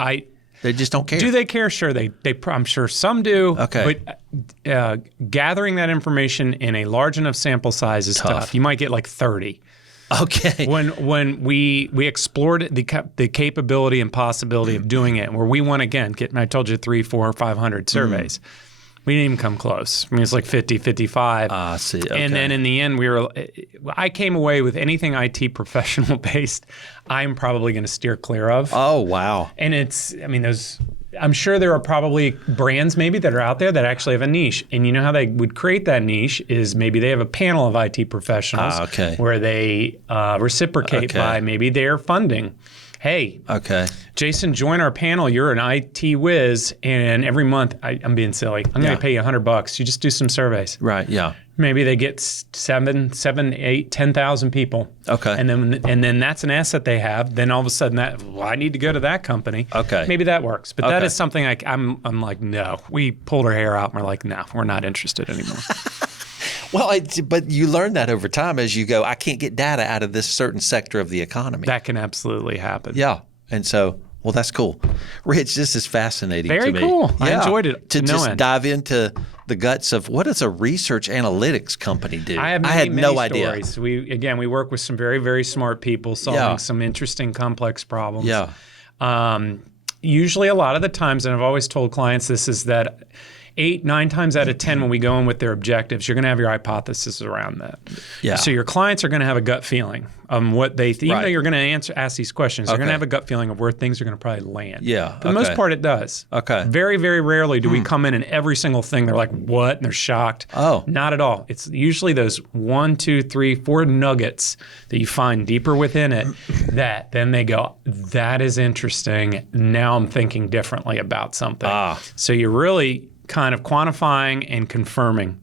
They just don't care. Do they care? Sure, I'm sure some do. Okay. But gathering that information in a large enough sample size is tough. You might get like 30. Okay. When we explored the capability and possibility of doing it, where we went again, I told you 300, 400, 500 surveys. We didn't even come close. I mean, it's like 50, 55. I see. Okay. And then in the end, I came away with anything IT professional based, I'm probably going to steer clear of. Oh, wow. And I'm sure there are probably brands maybe that are out there that actually have a niche. And you know how they would create that niche is maybe they have a panel of IT professionals where they reciprocate by maybe their funding. hey, okay, Jason, join our panel. You're an IT whiz, and every month, I'm being silly, I'm going to pay you $100. You just do some surveys. Right, yeah. Maybe they get 7, 8, 10,000 people. Okay. And then that's an asset they have. Then all of a sudden I need to go to that company. Okay. Maybe that works. But that is something I'm like, no. We pulled our hair out and we're like, no, we're not interested anymore. Well, but you learn that over time as you go, I can't get data out of this certain sector of the economy. That can absolutely happen. Yeah. And so, well, that's cool. Rich, this is fascinating to me. Very cool. Yeah. I enjoyed it. To just dive into the guts of what does a research analytics company do? I had no idea. We work with some very, very smart people solving some interesting, complex problems. Yeah. Usually a lot of the times, and I've always told clients this, is that 8, 9 times out of 10 when we go in with their objectives, you're going to have your hypothesis around that. Yeah. So your clients are going to have a gut feeling what they think. Even though you're going to ask these questions, they're going to have a gut feeling of where things are going to probably land. Yeah. For the most part, it does. Okay. Very, very rarely do we come in and every single thing they're like, what? And they're shocked. Oh. Not at all. It's usually those 1, 2, 3, 4 nuggets that you find deeper within it that then they go, that is interesting. Now I'm thinking differently about something. So you're really kind of quantifying and confirming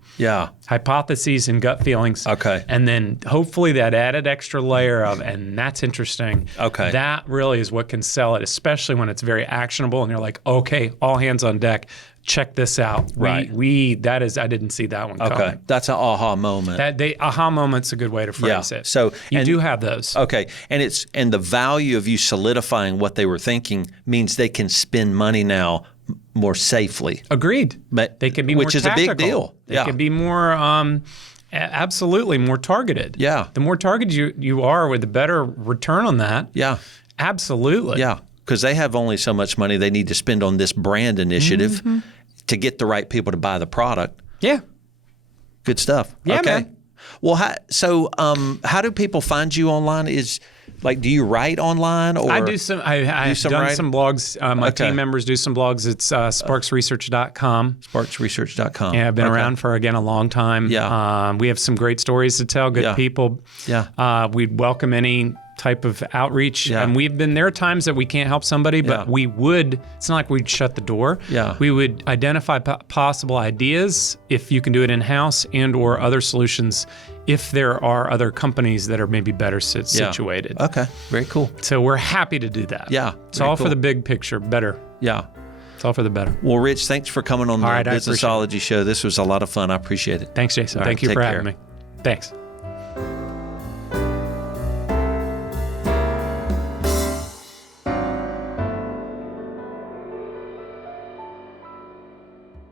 hypotheses and gut feelings. Okay. And then hopefully that added extra layer of, and that's interesting. Okay. That really is what can sell it, especially when it's very actionable and you're like, okay, all hands on deck. Check this out. Right. I didn't see that one coming. Okay. That's an aha moment. Aha moment's a good way to phrase it. So you do have those. Okay. And the value of you solidifying what they were thinking means they can spend money now more safely. Agreed. But they can be more tactical. Which is a big deal. They can be more absolutely more targeted. Yeah. The more targeted you are with the better return on that. Yeah. Absolutely. Yeah. Because they have only so much money they need to spend on this brand initiative to get the right people to buy the product. Yeah. Good stuff. Yeah, okay. man. Well, how do people find you online? Do you write online? Or I do some. I've done some blogs. My team members do some blogs. It's sparksresearch.com. Sparksresearch.com. Yeah, I've been around for, again, a long time. Yeah. We have some great stories to tell, good people. Yeah. We'd welcome any type of outreach. Yeah. And there are times that we can't help somebody, but we would, it's not like we'd shut the door. Yeah. We would identify possible ideas if you can do it in-house and or other solutions if there are other companies that are maybe better situated. Okay, very cool. So we're happy to do that. Yeah. It's all for the big picture, better. Yeah. It's all for the better. Well, Rich, thanks for coming on the All right, Businessology show. This was a lot of fun. I appreciate it. Thanks, Jason. Thank you for having me. Thanks.